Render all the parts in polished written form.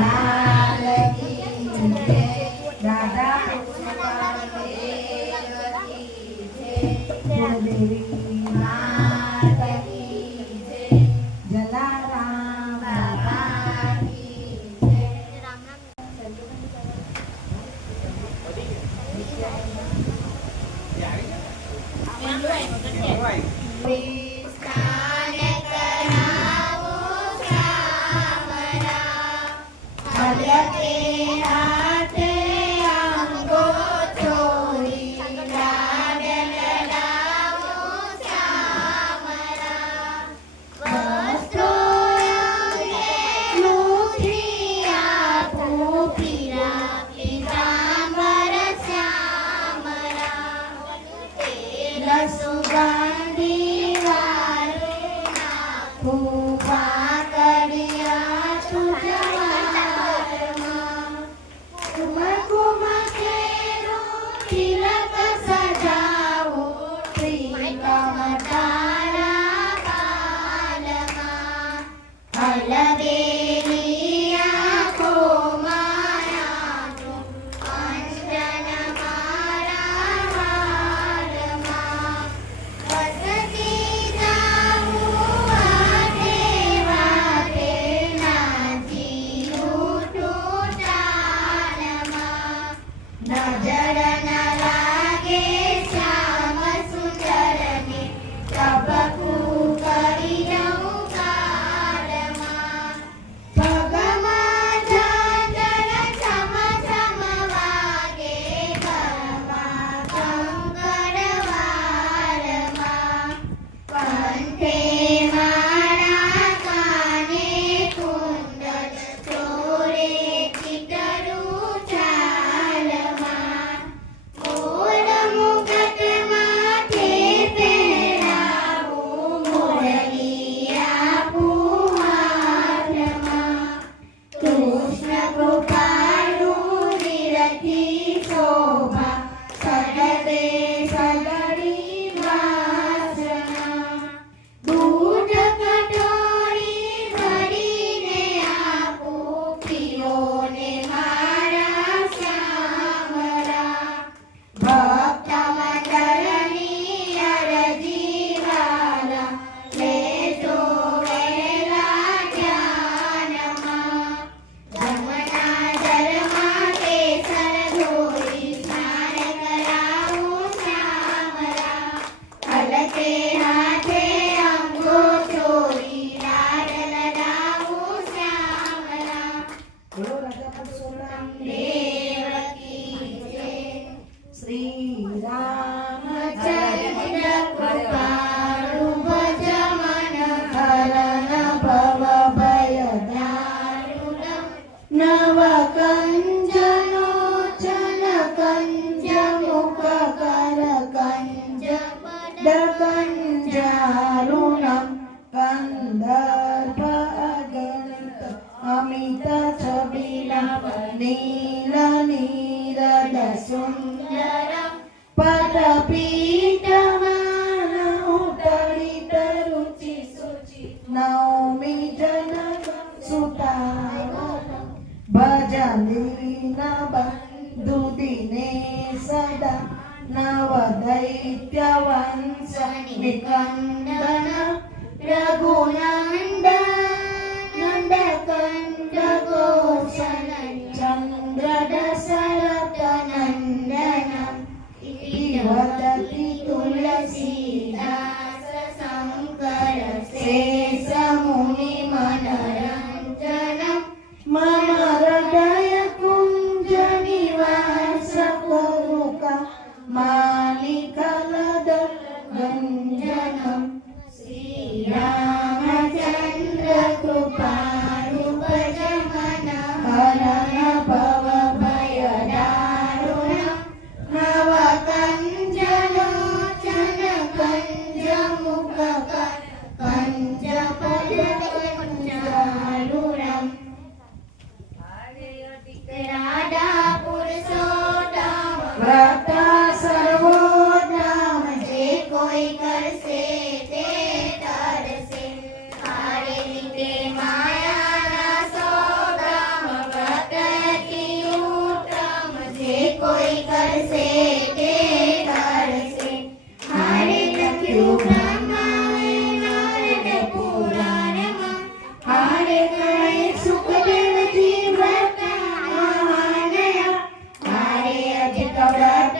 લાલ કી જય, રાધા કૃષ્ણ દેવ કી જય, દેવી માત કી જય, જલારામ બાબા કી જય. Ramachandra Krupalu Bhaja कहे सुखदेव जी व्रत महानया मारे अधिक व्रत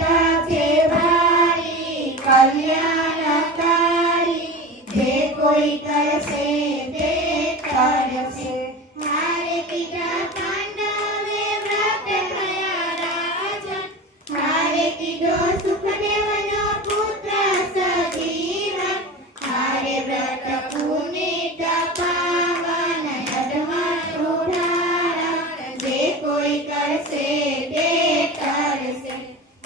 छे भारी कल्याणकारी जे कोई करसे ते तरसे हारे कीधा पांडवे व्रत थया राजन हारे कीधो सुखदेवनो पुत्र सजीवन हारे व्रत पुनीत पावन यदमन उदाहरण जे कोई करसे ते तरसे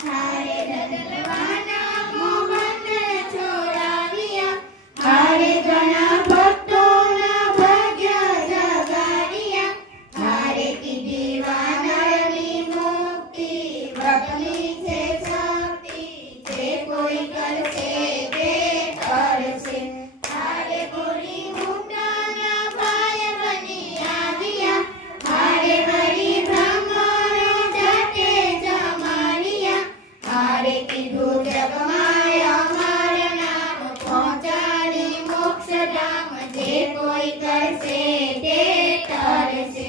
हारे दलवाना मोहन छोड़ाविया हारे घना भक्तोना भाग्य जगाड़िया हारे कीधी वानरनी मुक्ति व्रतनी छे शक्ति जे कोई करसे ते तरसे हारे गोरी मुंडाना भाई बनी आविया हारे वरी ब्रह्मनो जटे जमाड़िया हारे कीधु जगमाय अमर नाम पहुंचाड़ी मोक्ष धाम जे कोई करसे ते तरसे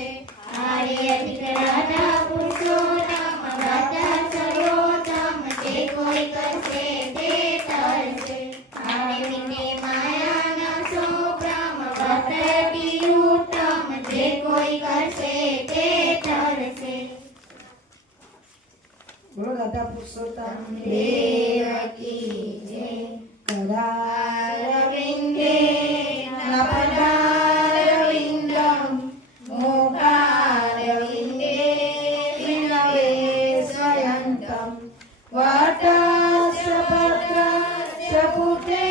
हारे अधिक राधा पुरुषोत्तम राधा सर्वोत्तम जे कोई करसे ते तरसे हारे विने माया न सो ब्रह्म व्रत की उत्तम जे कोई करसे ते तरसे बोलो राधा पुरुषोत्तम देव की जय करारविंदे नपदारविंदम मुखारविंदे विनवे स्वयंतम वटस्य पत्रस्य पुटे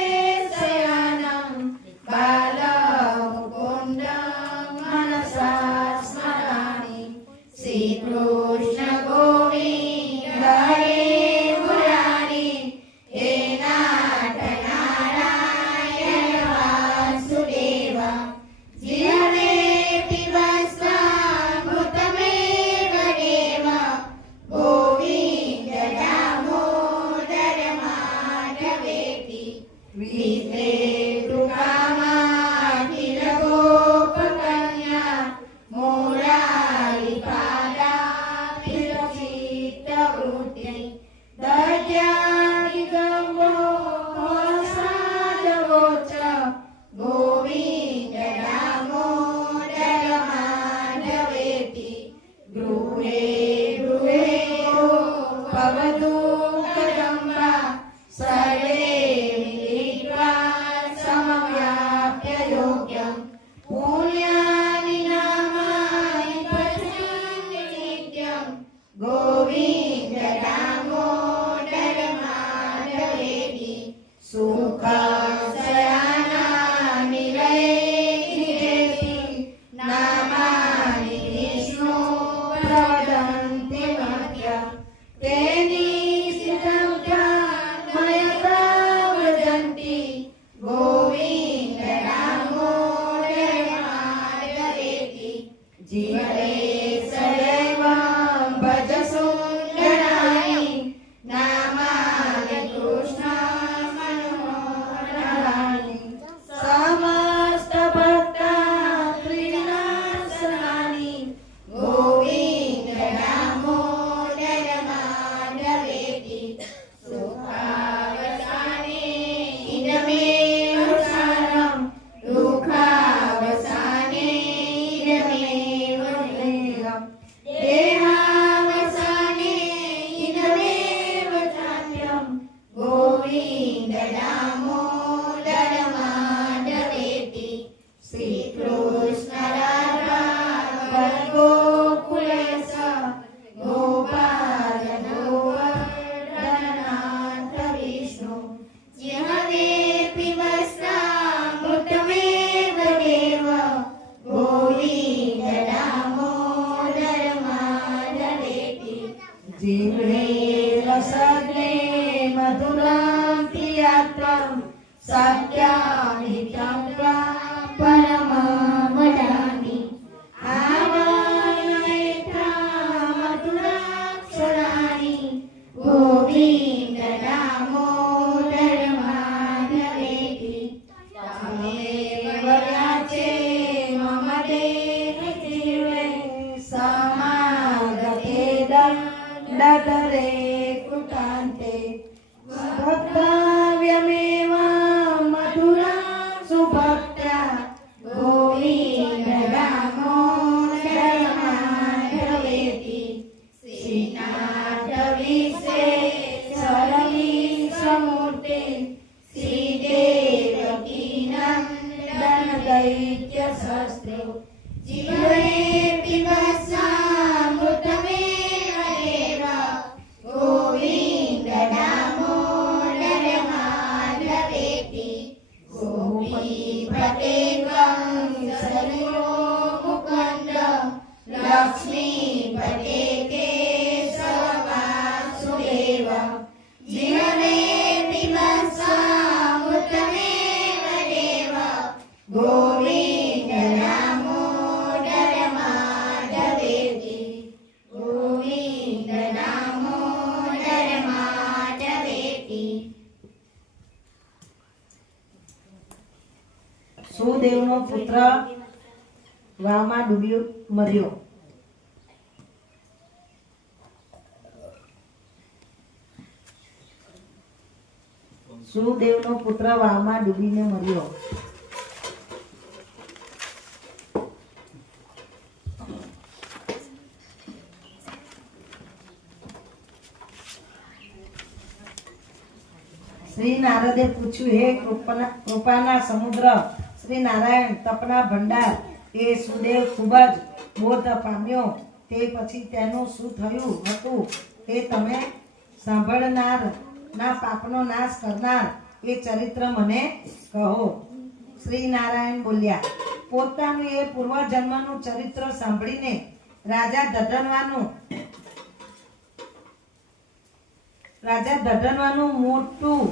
शयानं बालमुकुन्दं मनसा स्मरामि श्रीकृष्ण गोविन्द हरे मुरारी हे नाथ नारायण वासुदेव जिहवे पिबस्वामृतमेव देव गोविन्द दामोदर माधवेति विद्रेतुकामाखिल गोपकन्या मुरारिपादाभिरचित्तवृत्ति दद्यादिगम्भो साधवोच गोविन्द दामोदर माधवेति गृहे गृहे भवतु कदम्बा सर्वे मिलित्वा समव्याप्य योग्यं पुण्यानि नामानि पठन्ति नित्यं गोविन्द दामोदर माधवेति सुखशयनानि वैदिकेति नामानि विष्णु प्रवदन्ति मह्य तेनि मयता वदन्ति गोविन्द दामोदर माधवेति जीवने सदैव भज सुन्दराणि नामानि कृष्ण मनोहराणि समस्त भक्ता प्रीणासनानि गोविन्द दामोदर माधवेति सुखावसाने इदमेव सारं दुःखावसाने इदमेव ध्येयम् ददरे कृतान्ते वक्तव्यमेव मधुरा सुभक्त्या गोविन्द दामोदर माधवेति श्रीनाथ विश्वेश्वरमि समूर्ते श्रीदेवकी नन्दन दैत्य शस्त्रो जीवने पिबसामृतमेव देव गोविन्द दामोदर माधवेति गोपीपते त्वं शरणो मुकुन्द लक्ष्मीपते केशववासुदेव जीवने पिबसामृतमेव देव गोविन्द दामोदर माधवेति गोविन्द दामोदर माधवेति। સુદેવનો પુત્ર વાવમાં ડૂબ્યો મર્યો. સુદેવનો પુત્ર વાવમાં ડૂબીને મર્યો. શ્રી નારદે પૂછ્યું, હે કૃપાના સમુદ્ર શ્રી નારાયણ, તપના ભંડાર, એ સુદેવ ખૂબ જ બોધ પામ્યો, તે પછી તેનું શું થયું હતું તે તમે સાંભળનાર ના પાપનો નાશ કરનાર એ ચરિત્ર મને કહો. શ્રી નારાયણ બોલ્યા, પોતાનું એ પૂર્વજન્મનું ચરિત્ર સાંભળીને રાજા દઢનવાનું મોટું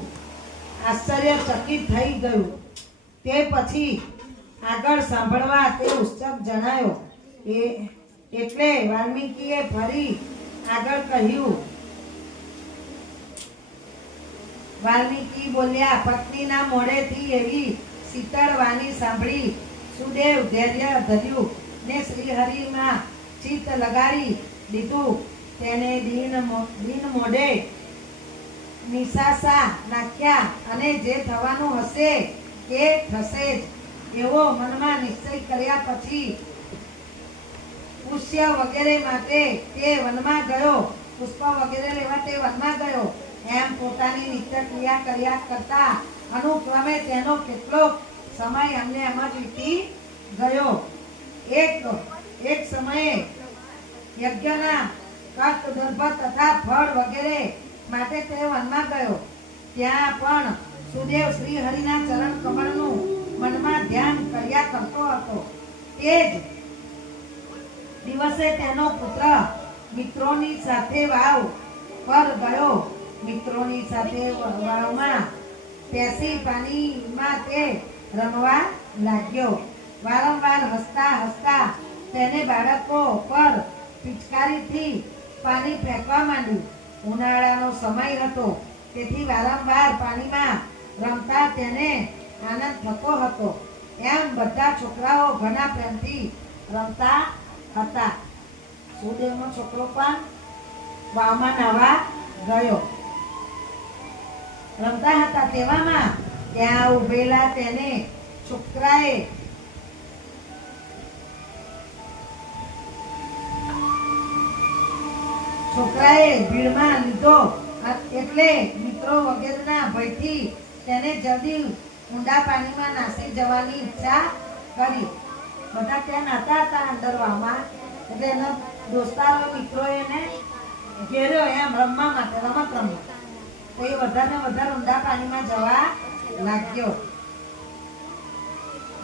આશ્ચર્યચકિત થઈ ગયું. તે પછી આગળ સાંભળવા તે ઉત્સુક જણાયો. એટલે વાલ્મીકીએ ફરી આગળ કહ્યું. વાલ્મીકી બોલ્યા, પત્નીના મોઢેથી એવી શીતળ વાણી સાંભળી સુદેવ ધૈર્ય ધર્યું ને શ્રીહરિમાં ચિત્ત લગાડી દીધું. તેને દીન મોઢે નિશાસા નાખ્યા અને જે થવાનું હશે તે થશે જ એવો મનમાં નિશ્ચય કર્યા પછી પુષ્ય વગેરે માટે તે વનમાં ગયો. પુષ્પ વગેરે લેવા તે વનમાં ગયો. એમ પોતાની નિત્ય ક્રિયા કર્યા કરતા અનુક્રમે તેનો કેટલોક સમય અમને એમ જ વીતી ગયો. એક સમયે યજ્ઞના કષ્ટ દર્ભ તથા ફળ વગેરે માટે તે વનમાં ગયો. ત્યાં પણ સુદેવ શ્રી હરિના ચરણ કમળનું મનમાં ધ્યાન કર્યા કરતો હતો. તે જ દિવસે તેનો પુત્ર મિત્રોની સાથે વાવ પર ગયો. મિત્રોની સાથે વાવમાં બેસી પાણીમાં તે રમવા લાગ્યો. વારંવાર હસતા હસતા તેને બાળકો પર પિચકારીથી પાણી ફેંકવા માંડ્યું. ઉનાળાનો સમય હતો, તેથી વારંવાર પાણીમાં રમતા તેને આનંદ થતો હતો. એમ બધા છોકરાઓ ઘણા પ્રેમથી રમતા હતા. સુદેવનો છોકરો પણ વાવમાં નાવા ગયો. રમતા હતા તેવામાં ત્યાં ઉભેલા તેને છોકરાએ ભીડમાં લીધો. એટલે મિત્રો વગેરેના ભયથી તેને જલ્દી ઊંડા પાણીમાં નાસી જવાની ઈચ્છા કરી. બધા ત્યાં નાતા હતા અંદર વાવમાં. એટલે એના દોસ્તારો મિત્રો એને ઘેર્યો એમ રમવા માટે, રમત રમવા. તો એ વધારે ઊંડા પાણીમાં જવા લાગ્યો.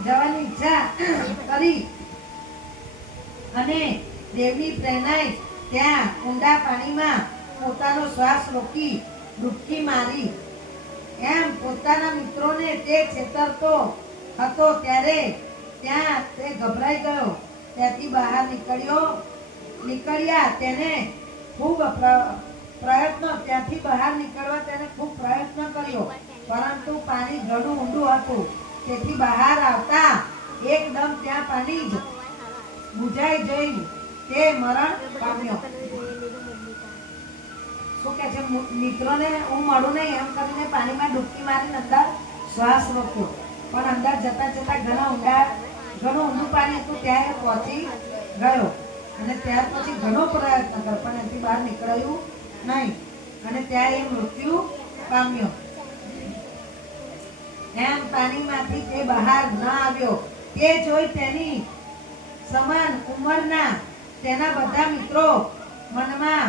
જવાની ઈચ્છા કરી અને દેવની પ્રેરણાએ ત્યાં ઊંડા પાણીમાં પોતાનો શ્વાસ રોકી ડૂબકી મારી. એમ પોતાના મિત્રોને તે છેતરતો હતો ત્યારે ત્યાં તે ગભરાઈ ગયો. ત્યાંથી બહાર નીકળ્યા તેને ખૂબ પ્રયત્ન કર્યો, પરંતુ પાણી ઘણું ઊંડું હતું. તેથી બહાર આવતા એકદમ ત્યાં પાણી જ બુજાઈ જઈ તે મરણ પામ્યો. શું કે છે, મિત્રોને હું મળું નહીં એમ કરીને પાણીમાં ડૂબકી મારીને અંદર શ્વાસ રોક્યો, પણ અંદર જતા જતા ઘણું ઊંડું પાણી હતું ત્યાં એ પહોંચી ગયો અને ત્યાર પછી ઘણો પ્રયત્ન કર્યો પણ એનાથી બહાર નીકળ્યું નહીં અને ત્યાં એ મૃત્યુ પામ્યો. એમ પાણીમાંથી તે બહાર ન આવ્યો. તે જોઈ તેની સમાન ઉંમરના તેના બધા મિત્રો મનમાં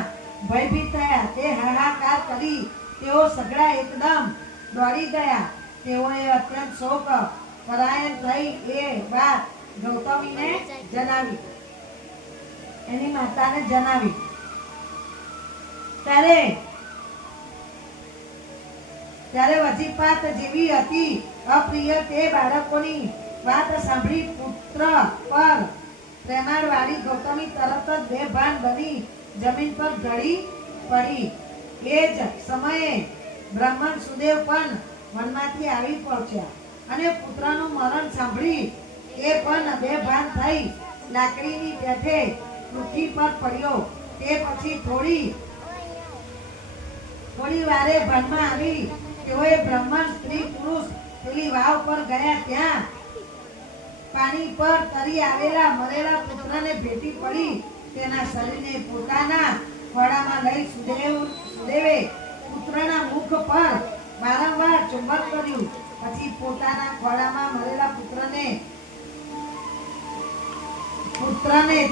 ભયભીત થયા. તે હાહાકાર કરી તેઓ સગડા એકદમ દોડી ગયા. તેઓએ અત્યંત શોક પરાયણ થઈ એ વાત ગૌતમીને જણાવી, એની માતાને જણાવી. ત્યારે વજીપાત જેવી હતી અપ્રિય તે બાળકોની વાત સાંભળી પુત્ર પર પ્રેમાળ વાળી ગૌતમી તરત જ બેભાન બની જમીન પર ઢળી પડી. એ જ સમયે બ્રાહ્મણ સુદેવ પણ વનમાંથી આવી પહોંચ્યા અને પુત્રનું મરણ સાંભળી એ પણ બેભાન થઈ લાકડીની પેઠે પૃથ્વી પર પડ્યો. તે પછી થોડી વારે ભાનમાં આવી તેઓએ બ્રાહ્મણ સ્ત્રી પુરુષ પેલી વાવ પર ગયા. ત્યાં પાણી પર તરી આવેલા મરેલા પુત્રને ભેટી પડી. તેના શરીરને પોતાના ખોળામાં લઈ સુદેવે પુત્રના મુખ પર વારંવાર ચુંબન કર્યું. પછી પોતાના ખોળામાં મરેલા પુત્રને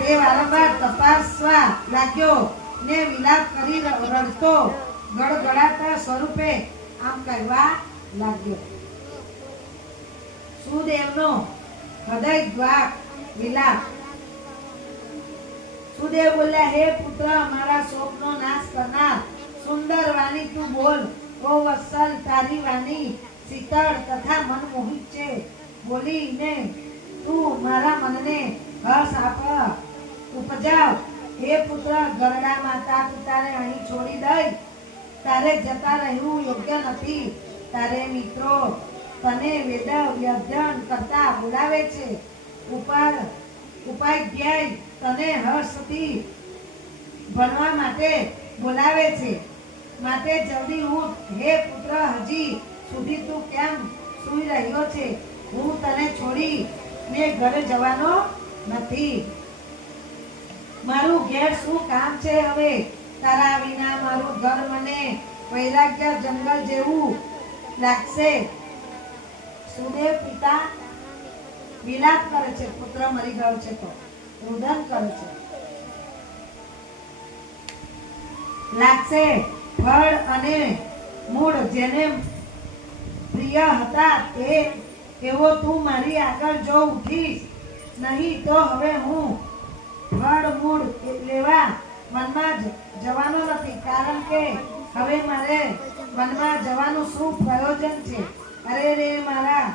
તે વારંવાર તપાસવા લાગ્યો ને વિલાપ કરી રડતો ગડગડાતા સ્વરૂપે આમ કહેવા લાગ્યો. સુદેવનો હૃદય દ્વાક વિલાપ. સુદેવ બોલ્યા, હે પુત્ર, મારા શોકનો નાશ કરનાર સુંદર વાણી તું બોલ. ઓ વત્સલ, તારી વાણી શીતળ તથા મનમોહિત છે. બોલીને તું મારા મનને હર્ષ ઉપજાવ. હે પુત્ર, ઘરડા માતા પિતાને અહીં છોડી દઈ તારે જતા રહેવું યોગ્ય નથી. તારે મિત્રો તને વેદ વ્યધ્યન કરતા બોલાવે છે. ઉપાધ્યાય તને હર્ષથી ભણવા માટે બોલાવે છે. માટે જલ્દી ઉઠ. હે પુત્ર, હજી સુધી તું કેમ સૂઈ રહ્યો છે? હું તને છોડીને ઘરે જવાનો નથી. મારું ઘેર શું કામ છે હવે? તારા વિના મારું ઘર મને વૈરાગ્ય જંગલ જેવું લાગશે. સુદેવ પિતા વિલાપ કરે છે, પુત્ર મરી ગયો છે તો રુદન કરે છે. લાગશે ફળ અને મૂળ જેને પ્રિય હતા એવો તું મારી આગળ જો ઉઠીશ નહીં તો હવે હું ફળ મૂળ લેવા વનમાં જવાનો નથી. કારણ કે હવે મારે વનમાં જવાનું શું પ્રયોજન છે? અરે રે, મારા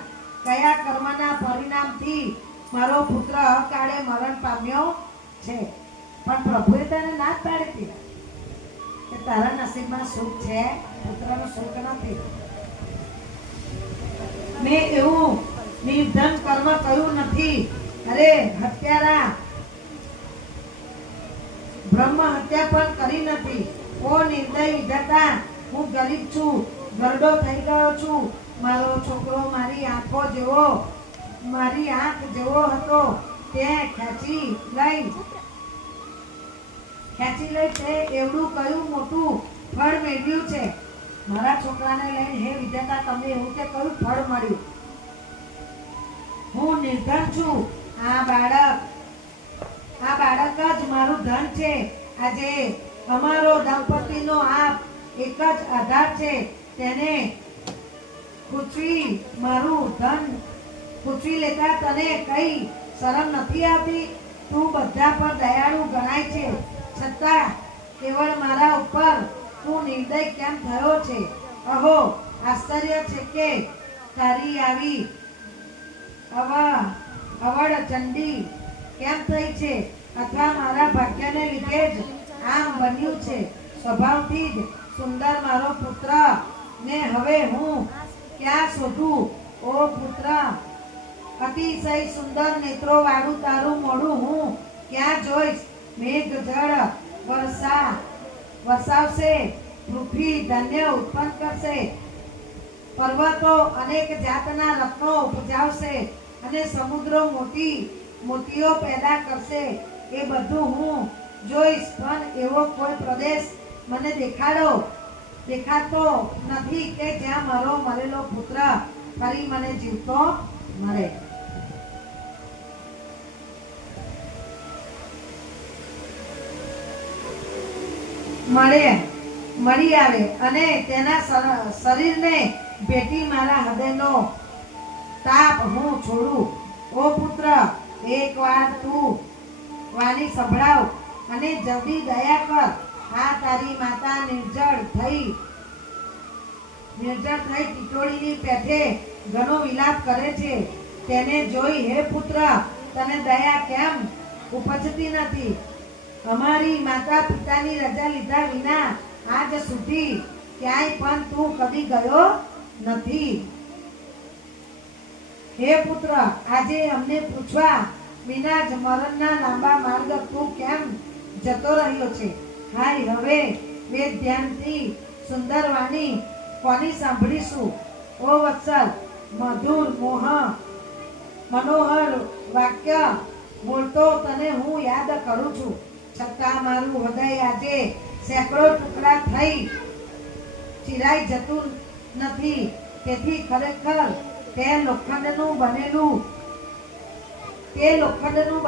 કયા કર્મના પરિણામથી મારો પુત્ર અકાળે મરણ પામ્યો છે? પણ પ્રભુએ તને ના જ પાડી હતી કે તારા નસીબમાં સુખ છે, પુત્રનું સુખ નથી. મેં એવું નિર્ધન કર્મ કર્યું નથી. અરે હત્યારા બ્રહ્મ હત્યા પણ કરી નથી. ઓ નિર્દય વિધાતા, હું ગરીબ છું, ગરડો થઈ ગયો છું. મારો છોકરો મારી આંખ જેવો હતો. તે ખેંચી લઈ તે એવડું કયું મોટું ફળ મેળવ્યું છે. મારા છોકરાને લઈને હે વિધાતા તમને એવું કે કયું ફળ મળ્યું? હું નિર્ધન છું. આ બાળક જ મારું ધન છે. આજે અમારો દંપતીનો આ એક જ આધાર છે. તેને મારું ધન પૂછવી લેતા તને કઈ શરમ નથી આવતી? તું બધા પર દયાળુ ગણાય છે, છતાં કેવળ મારા ઉપર તું નિર્દય કેમ થયો છે? અહો, આશ્ચર્ય છે કે તારી આવી અવળ ચંડી કેમ થઈ છે? અથવા મારા ભાગ્યને લીધે જ આમ બન્યું છે? સ્વભાવથી જ સુંદર મારો પુત્ર ને હવે હું ક્યાં શોધું? ઓ પુત્ર, અતિશય સુંદર નેત્રો વાળું તારું મોઢું હું ક્યાં જોઈશ? મેઘ જળ વરસાવશે પૃથ્વી ધન્ય ઉત્પન્ન કરશે, પર્વતો અનેક જાતના રત્નો ઉપજાવશે અને સમુદ્રો મોતીઓ પેદા કરશે. એ બધું હું જોઈશ, પણ એવો કોઈ પ્રદેશ મને દેખાતો નથી કે જ્યાં મારો મરેલો પુત્ર ફરી મને જીવતો મળે. મળી આવે અને તેના શરીરને ભેટી મારા હૃદયનો તાપ હું છોડું. ઓ પુત્ર, એક વાર તું વાણી સંભળાવ અને જલ્દી દયા કર. આ તારી માતા નિર્જળ થઈ ટીટોળીની પેઠે ઘણો વિલાપ કરે છે. તેને જોઈ, હે પુત્ર, તને દયા કેમ ઉપજતી નથી? અમારી માતા પિતાની રજા લીધા વિના આજ સુધી ક્યાંય પણ તું કદી ગયો નથી. હે પુત્ર, આજે અમને પૂછવા વિના જ મરણના લાંબા માર્ગ તું કેમ જતો રહ્યો છે? હાય, હવે વેદ ધ્યાનથી સુંદર વાણી કોની સાંભળીશું? ઓ વત્સલ, મનોહર વાક્ય બોલતો તને હું યાદ કરું છું, છતાં મારું હૃદય આજે સેંકડો ટુકડા થઈ ચિરાઈ જતું નથી. તેથી ખરેખર તે લોખંડનું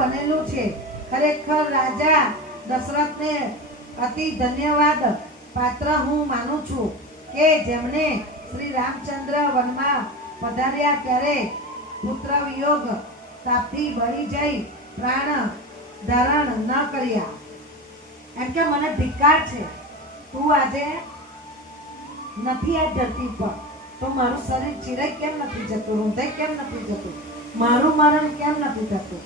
બનેલું છે. ખરેખર રાજા દશરથને અતિ ધન્યવાદ પાત્ર હું માનું છું કે જેમણે શ્રી રામચંદ્ર વનમાં પધાર્યા ત્યારે પુત્ર વિયોગ તાપથી બળી જઈ પ્રાણ ધારણ ન કર્યા. એમ કે મને ધિક્કાર છે, તું આજે નથી આ ધરતી પર, તો મારું શરીર ચિરાઈ કેમ નથી જતું, હૃદય કેમ નથી જતું, મારું મરણ કેમ નથી થતું?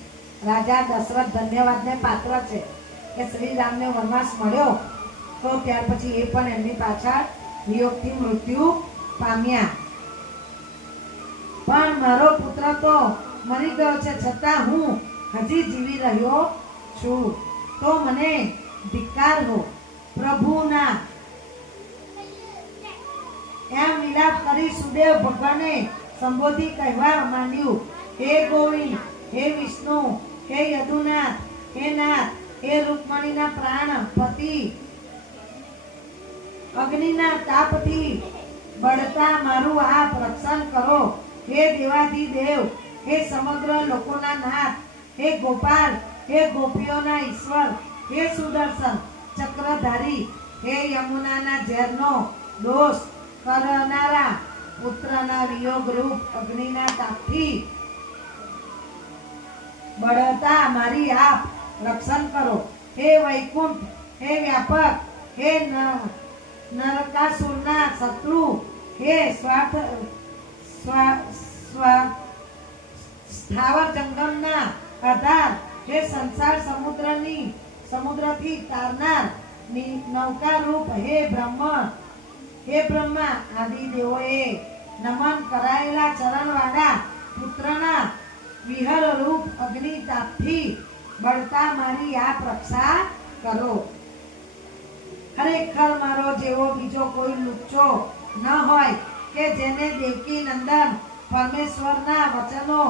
રાજા દશરથ ધન્યવાદને પાત્ર છે કે શ્રી રામને વનવાસ મળ્યો, તો ત્યાર પછી એ પણ એમની પાછળ વિયોગથી મૃત્યુ પામ્યા. પણ મારો પુત્ર તો મરી ગયો છે, છતાં હું હજી જીવી રહ્યો છું, તો મને ધિક્કાર હો. પ્રભુના એમ વિલાપ કરી સુદેવ ભગવાને સંબોધી કહેવા માંડ્યું, હે ગોવિંદ, હે વિષ્ણુ, હે યદુનાથ, હે નાથ, હે રૂકમણીના પ્રાણ પતિ, અગ્નિના તાપથી બળતા મારું આપ રક્ષણ કરો. હે દેવાધિદેવ, હે સમગ્ર લોકોના નાથ, હે ગોપાલ, હે ગોપીઓના ઈશ્વર, હે સુદર્શન ચક્રધારી, હે યમુનાના ઝેરનો દોષ કરનારા, પુત્રના વિયોગ રૂપ અગ્નિના તાપથી બળતા મારી આપ રક્ષણ કરો. હે વૈકુંઠ, હે વ્યાપક, હે નરકાસુરના શત્રુ, હે સ્થાવર જંગમના આધાર, હે સંસાર સમુદ્રથી તારનાર નૌકા રૂપ, હે બ્રહ્મા આદિ દેવોએ નમન કરાયેલા ચરણવાળા પુત્રના વિહર રૂપ અગ્નિ તાપથી બળતા મારી આપ રક્ષા કરો. ખરેખર મારો જેવો બીજો કોઈ લુચ્ચો ન હોય કે જેને દેવકી નંદન પરમેશ્વરના વચનો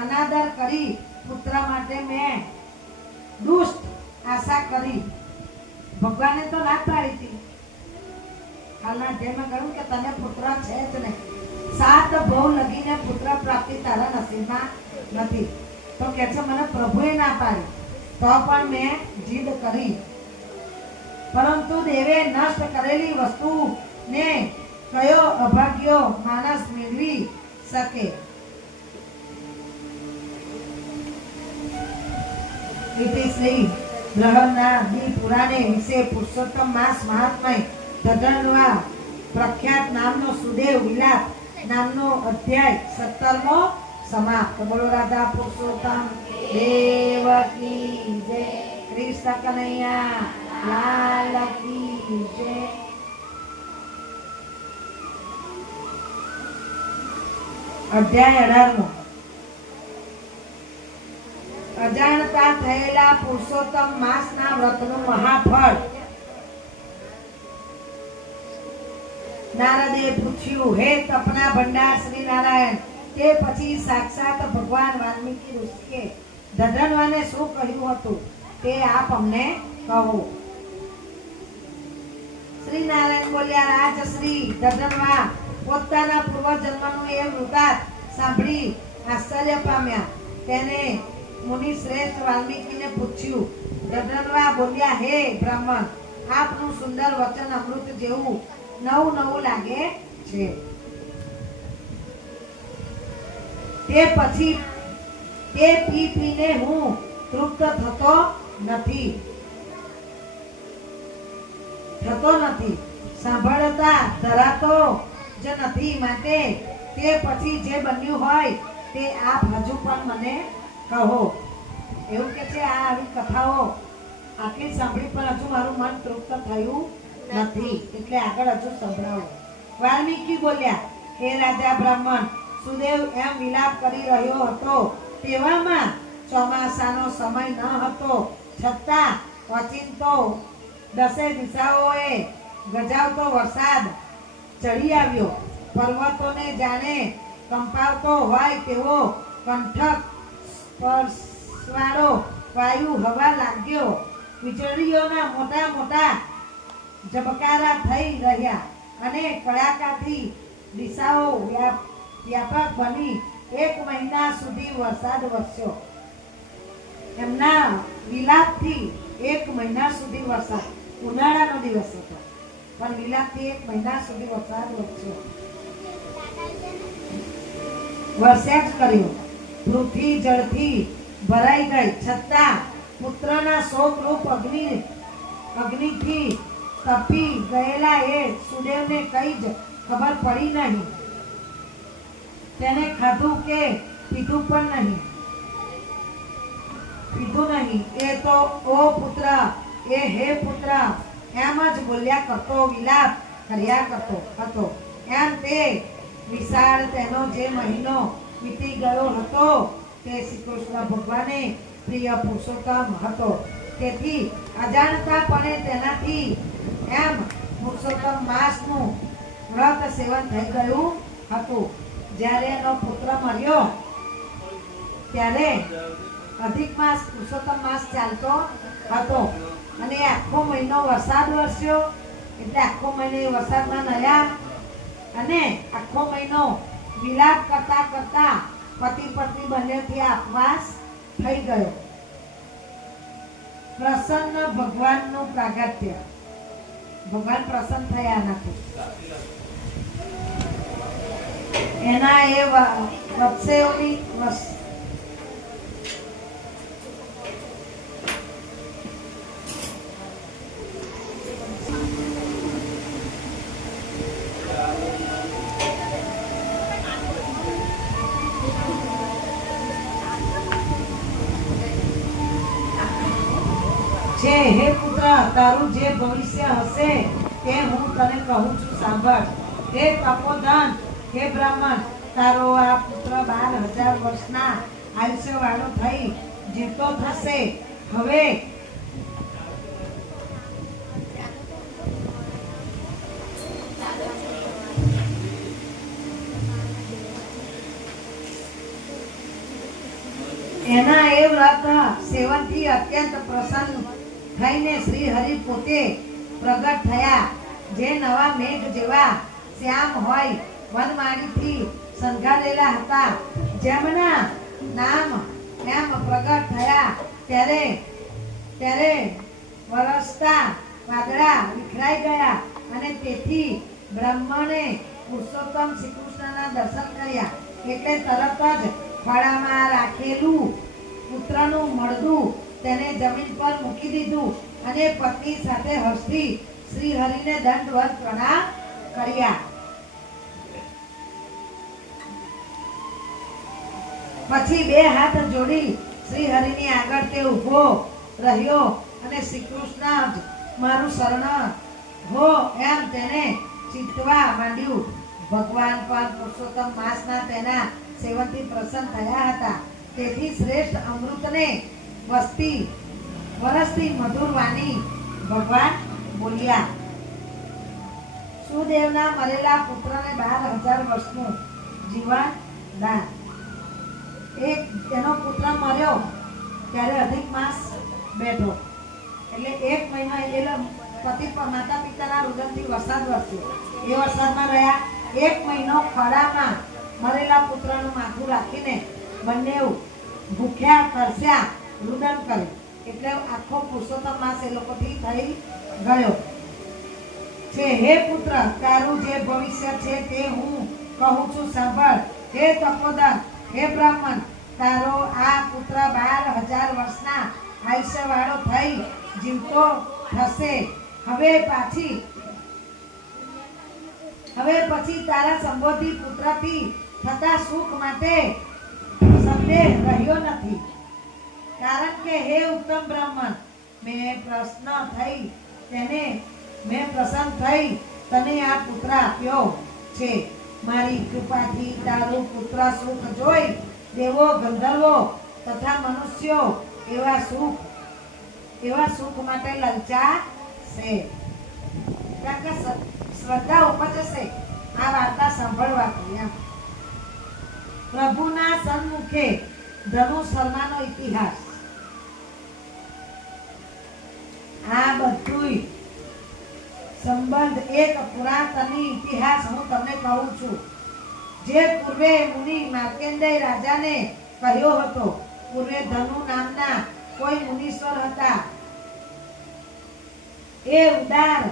અનાદર કરી પુત્ર માટે મેં દુષ્ટ આશા કરી. ભગવાને તો ના પાડી હતી, હાલના અધ્યાયમાં કહ્યું કે તને પુત્ર છે જ નહીં, 7 ભવ લગીને પુત્ર પ્રાપ્તિ તારા નસીબમાં નથી. તો કે છે મને પ્રભુએ ના પાડી, તો પણ મેં જીદ કરી. પરંતુ દેવે નષ્ટ કરેલી વસ્તુને કયો અભાગ્યો માણસ મેળવી શકે? શ્રી બ્રહ્મનાદી પુરાણે વિશે પુરુષોત્તમ માસ મહાત્મય ધધનવા પ્રખ્યાત નામનો સુદેવ વિલાપ નામનો અધ્યાય 17મો સમાપ્ત. બોલો રાધા પુરુષોત્તમ દેવકી જય, કૃષ્ણ કનૈયા લાલ કી જય. અધ્યાય 18મો. અજાણતા થયેલા પુરુષોત્તમ માસના વ્રતનું મહાફળ. નારદે પૂછ્યું, હે તપના ભંડાર શ્રી નારાયણ, તે પછી સાક્ષાત ભગવાન વાલ્મીકી ઋષિએ દઢણવાને શું કહ્યું હતું તે આપ અમને કહો. શ્રી નારાયણ બોલ્યા, રાજશ્રી દઢણવા પોતાના પૂર્વજન્મનું એ વૃત્તાંત સાંભળી આશ્ચર્ય પામ્યા. તેને મુનિ શ્રેષ્ઠ વાલ્મીકીને પૂછ્યું. દઢણવા બોલ્યા, હે બ્રાહ્મણ, આપનું સુંદર વચન અમૃત જેવું નવું નવું લાગે છે. તે પછી તે પી પીને હું તૃપ્ત થતો નથી. સાંભળતા ધરાતો જ નથી. માટે તે પછી જે બન્યું હોય તે આપ હજુ પણ મને કહો. એવું કે છે, આ આવી કથાઓ આટલી સાંભળી પણ હજુ મારું મન તૃપ્ત થયું નથી, એટલે આગળ હજુ સંભળાવો. વાલ્મીકી બોલ્યા, હે રાજા બ્રાહ્મણ, સુદેવ એમ વિલાપ કરી રહ્યો હતો તેવામાં ચોમાસાનો સમય ન હતો, છતાં ઓચિંતો દસે દિશાઓએ ગજાવતો વરસાદ ચડી આવ્યો. પર્વતોને જાણે કંપાવતો હોય તેવો કંઠક સ્પર્શવાળો વાયુ હવા લાગ્યો. વીજળીઓના મોટા મોટા ઝબકારા થઈ રહ્યા અને કડાકાથી દિશાઓ વ્યાપક બની 1 મહિના સુધી વરસાદ વરસ્યો. એમના વિલાપથી 1 મહિના સુધી વરસાદ, ઉનાળાનો દિવસ હતો પણ વિલાપથી 1 મહિના સુધી વરસાદ વરસ્યો. વરસાદ કર્યો. પૃથ્વી જળથી ભરાઈ ગઈ, છતાં પુત્રના શોકરૂપ અગ્નિથી તપી ગયેલા એ સુદેવને કઈ જ ખબર પડી નહીં. તેને ખાધું કે પીધું પણ નહીં. એ તો ઓ પુત્ર, એ હે પુત્ર એમ જ બોલ્યા કરતો, વિલાપ કર્યા કરતો હતો. એમ તે વિશાળ તેનો જે મહિનો વીતી ગયો હતો તે શ્રી કૃષ્ણ ભગવાને પ્રિય પુરુષોત્તમ હતો. તેથી અજાણતાપણે તેનાથી એમ પુરુષોત્તમ માસનું વ્રત સેવન થઈ ગયું હતું. જ્યારે એનો પુત્ર મર્યો ત્યારે અધિક માસ પુરુષોત્તમ માસ ચાલતો હતો અને આખો મહિનો વરસાદ વરસ્યો. એટલે આખો મહિનો વરસાદમાં નયા અને આખો મહિનો વિલાપ કરતા કરતા પતિ પત્ની બંનેથી આપવાસ થઈ ગયો. પ્રસન્ન ભગવાનનું પ્રાગટ્ય. ભગવાન પ્રસન્ન થયા નથી. એના એ વત્સેઓની છે. હે પુત્ર, તારું જે ભવિષ્ય હશે તે હું તને કહું છું, સાંભળ. હે તપોધન, હે બ્રાહ્મણ, તારો આ પુત્ર 12,000 વર્ષના આયુષ્ય વાળો થઈ જીવતો થશે. હવે એના એ વ્રત સેવનથી અત્યંત પ્રસન્ન થઈને શ્રી હરિ પોતે પ્રગટ થયા. જે નવા મેઘ જેવા શ્યામ હોય વનમાળીથી શણગારેલા હતા, જેમના નામ એમ પ્રગટ થયા. ત્યારે વરસતા વાદળા વિખરાઈ ગયા અને તેથી બ્રહ્મણે પુરુષોત્તમ શ્રી કૃષ્ણના દર્શન કર્યા. એટલે તરત જ ખોળામાં રાખેલું પુત્રનું મળદું તેને જમીન પર મૂકી દીધું અને પત્ની સાથે હસતી શ્રી હરિને દંડવત પ્રણામ કર્યા. પછી 2 હાથ જોડી શ્રી હરિની આગળ તે ઊભો રહ્યો અને શ્રી કૃષ્ણ જ મારું શરણ હો એમ તેને ચિંતવા માંડ્યું. ભગવાન પણ પુરુષોત્તમ માસના તેના સેવનથી પ્રસન્ન થયા હતા. તેથી શ્રેષ્ઠ અમૃતને વરસતી મધુર વાણી ભગવાન બોલ્યા. સુદેવના મરેલા પુત્રને 12,000 વર્ષનું જીવન દાન. એક તેનો પુત્ર મર્યો ત્યારે અધિક માસ બેઠો એટલે 1 મહિનો એટલે માતા પિતાના રુદનથી વરસાદ વરસ્યો. એ વરસાદમાં રહ્યા 1 મહિનો ખડામાં મરેલા પુત્રનું માથું રાખીને બંને ભૂખ્યા તરસ્યા રુદન કર્યું. એટલે આખો પુરુષોત્તમ માસ એ લોકોથી થઈ ગયો છે. હે પુત્ર, તારું જે ભવિષ્ય છે તે હું કહું છું સાંભળ. હે તપોદન, હે બ્રાહ્મણ, તારો આ પુત્ર 12,000 વર્ષના આયુષ્ય વાળો થઈ જીવતો થશે. હવે પછી તારા સંબોધિત પુત્રથી થતા સુખ માટે સંદેહ રહ્યો નથી. કારણ કે હે ઉત્તમ બ્રાહ્મણ, મેં પ્રસન્ન થઈ તને આ પુત્ર આપ્યો છે. મારી કૃપાથી તારું પુત્ર સુખ જોઈ દેવો, ગંધર્વો તથા મનુષ્યો એવા સુખ માટે લલચાશે. શ્રદ્ધા ઉપજશે આ વાર્તા સાંભળવાથી. પ્રભુના સન્મુખે ધનુષ શર્માનો ઇતિહાસ. આ બધું સંબંધ એક પુરાતની ઇતિહાસ હું તમને કહું છું, જે પૂર્વે મુનિ માર્કંડેય રાજાને કહ્યો હતો. પૂર્વે ધનુ નામના કોઈ મુનીશ્વર હતા. એ ઉદાર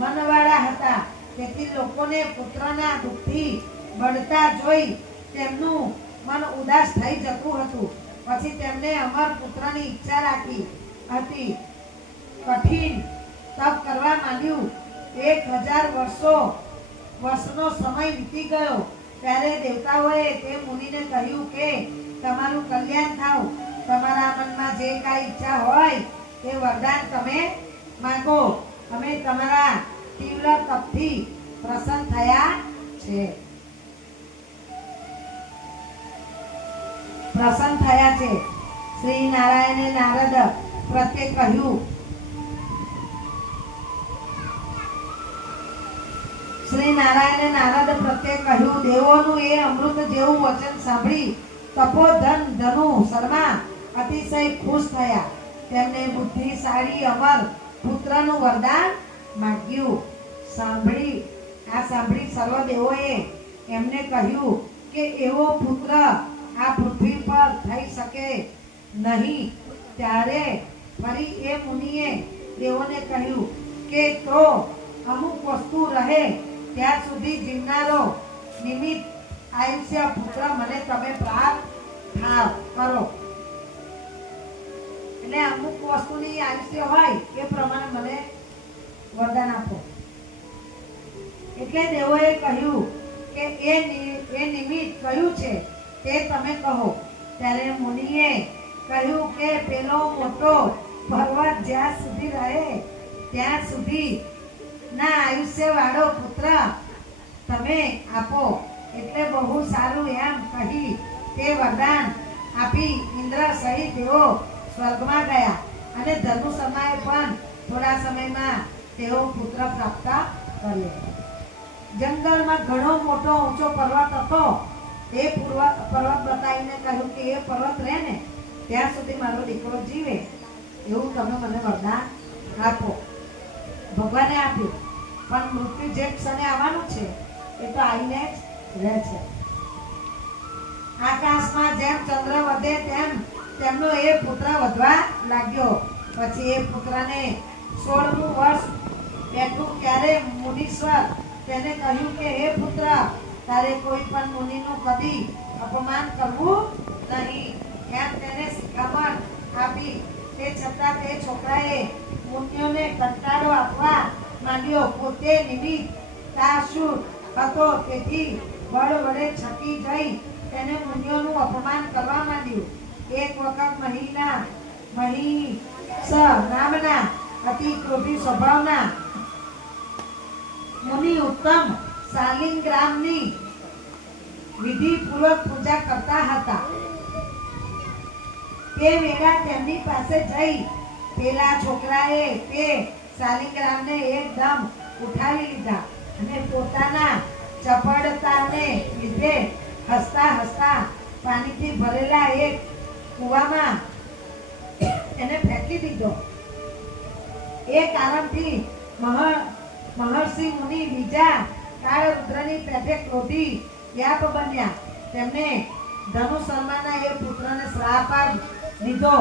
મનવાળા હતા. તેથી લોકોને પુત્રના દુઃખથી બળતા જોઈ તેમનું મન ઉદાસ થઈ જતું હતું. પછી તેમને અમર પુત્રની ઈચ્છા રાખી હતી. કઠિન તપ કરવા માંડ્યું. 1000 વર્ષનો સમય વીતી ગયો ત્યારે દેવતાઓએ તે મુનિને કહ્યું કે તમારું કલ્યાણ થાવ. તમારા મનમાં જે કાંઈ ઈચ્છા હોય તે વરદાન તમે માંગો. અમે તમારા તીવ્ર તપથી પ્રસન્ન થયા છે. શ્રી નારાયણે નારદ પ્રત્યે કહ્યું. દેવોનું એ અમૃત જેવું વચન સાંભળી તપોધન ધનુ શર્મા અતિશય ખુશ થયા. તેમને બુદ્ધિશાળી અમર પુત્રનું વરદાન માંગ્યું. સાંભળી સર્વ દેવોએ એમને કહ્યું કે એવો પુત્ર આ પૃથ્વી પર થઈ શકે નહીં. ત્યારે ફરી એ મુનિએ દેવોને કહ્યું કે તો અમુક વસ્તુ રહે ત્યાં સુધી જીવનારો નિમિત્ત આયુષ્ય પુત્ર મને તમે પ્રાપ્ત કરો. એટલે અમુક વસ્તુની આયુષ્ય હોય એ પ્રમાણે મને વરદાન આપો. એટલે દેવોએ કહ્યું કે એ નિમિત્ત કયું છે તે તમે કહો. ત્યારે મુનિએ કહ્યું કે પેલો મોટો પર્વત જ્યાં સુધી રહે ત્યાં સુધી ના આયુષ્ય વાળો પુત્ર તમે આપો. એટલે બહુ સારું એમ કહી તે વરદાન આપી ઇન્દ્ર સહિત તેઓ સ્વર્ગમાં ગયા. અને ધનુ શર્માએ પણ થોડા સમયમાં તેઓ પુત્ર પ્રાપ્ત કર્યો. જંગલમાં ઘણો મોટો ઊંચો પર્વત હતો. એ પર્વત બતાવીને કહ્યું કે એ પર્વત રહે ને ત્યાં સુધી મારો દીકરો જીવે એવું તમે મને વરદાન આપો. ભગવાને આપ્યું, પણ મૃત્યુ જે ક્ષણે આવવાનું છે એ તો આવીને જ રહે છે. આકાશમાં જેમ ચંદ્ર વધે તેમ તેમનો એ પુત્ર વધવા લાગ્યો. પછી એ પુત્રને 16મું વર્ષ બેઠું ત્યારે મુનીશ્વર તેને કહ્યું કે હે પુત્ર, તારે કોઈ પણ મુનિનું કદી અપમાન કરવું નહીં. એમ તેને શિખામણ આપી. તે છતાં તે છોકરાએ મુનિઓને કંટાળો આપવા માંડ્યો. પોતે નિમિત્તાસુર હતો તેથી બળ વડે છકી જઈ તેને મુનિઓનું અપમાન કરવા માંડ્યું. એક વખત મહીસ નામના અતિ ક્રોધી સ્વભાવના મુનિ ઉત્તમ શાલિગ્રામની વિધિપૂર્વક પૂજા કરતા હતા. તે વેળા તેમની પાસે જઈ પેલા છોકરાએ તે શાલિગ્રામને એકદમ ઉઠાવી લીધા અને પોતાના ચપળતાને લીધે હસતા હસતા પાણીથી ભરેલા એક કૂવામાં એને ફેંકી દીધો. એ કારણથી મહર્ષિ મુનિ બીજા કાળ રુદ્રની પેટે ક્રોધી વ્યાપ બન્યા. તેમને ધનુ શર્માના એ પુત્રને શ્રાપ દીધો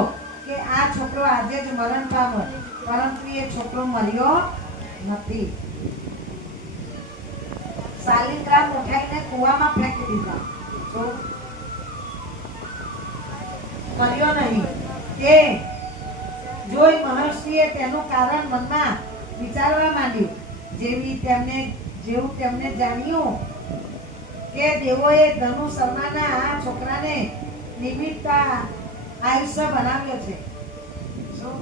કે આ છોકરો આજે જ મરણ પામો, પરંતુ એ છોકરો મર્યો નથી. શાલિગ્રામ ઉઠાઈને કૂવામાં ફેંકી દીધા. તો મર્યો નહીં. તે જોઈ મહર્ષિએ તેનું કારણ મનમાં વિચારવા માંડ્યું. જેવું તેમને જાણ્યું કે દેવોએ ધનુ શર્માના આ છોકરાને નિમિત્ત આયુષ્ય બનાવ્યો છે,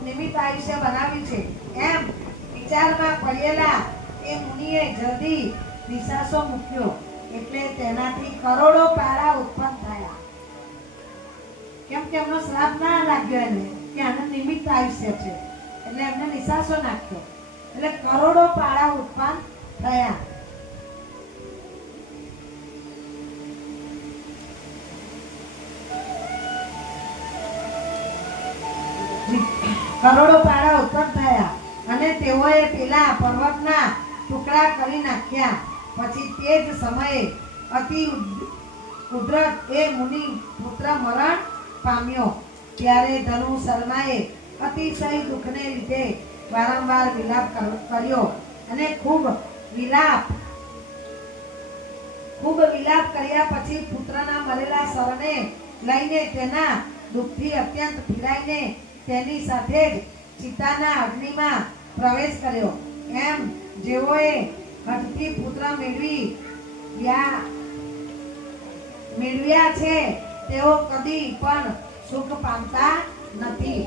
નિમિત્ત આયુષ્ય બનાવ્યું છે એમ વિચારમાં પડેલા એ મુનિએ જલ્દી નિશાસો મૂક્યો. એટલે તેનાથી કરોડો પારા ઉત્પન્ન થયા. કેમ કે એમનો શ્રાપ ના લાગ્યો એને કે આનું નિમિત્ત આયુષ્ય છે, એટલે એમને નિશાસો નાખ્યો. એટલે કરોડો પારા ઉત્પન્ન થયા. કરોડો પારા ઉત્પન્ન થયા અને તેઓએ પેલા પર્વતના ટુકડા કરી નાખ્યા. પછી તે જ સમયે અતિ ઉદ્ધત એ મુનિ પુત્ર મરણ પામ્યો. ત્યારે ધનુ શર્માએ અતિશય દુઃખને લીધે વારંવાર વિલાપ કર્યો અને ખૂબ વિલાપ કર્યા પછી પુત્રના મરેલા શવને લઈને તેના દુઃખથી અત્યંત પીડાઈને તેની સાથે જ ચિતાના અગ્નિમાં પ્રવેશ કર્યો. એમ જેઓએ હઠથી પુત્ર મેળવ્યા છે તેઓ કદી પણ સુખ પામતા નથી.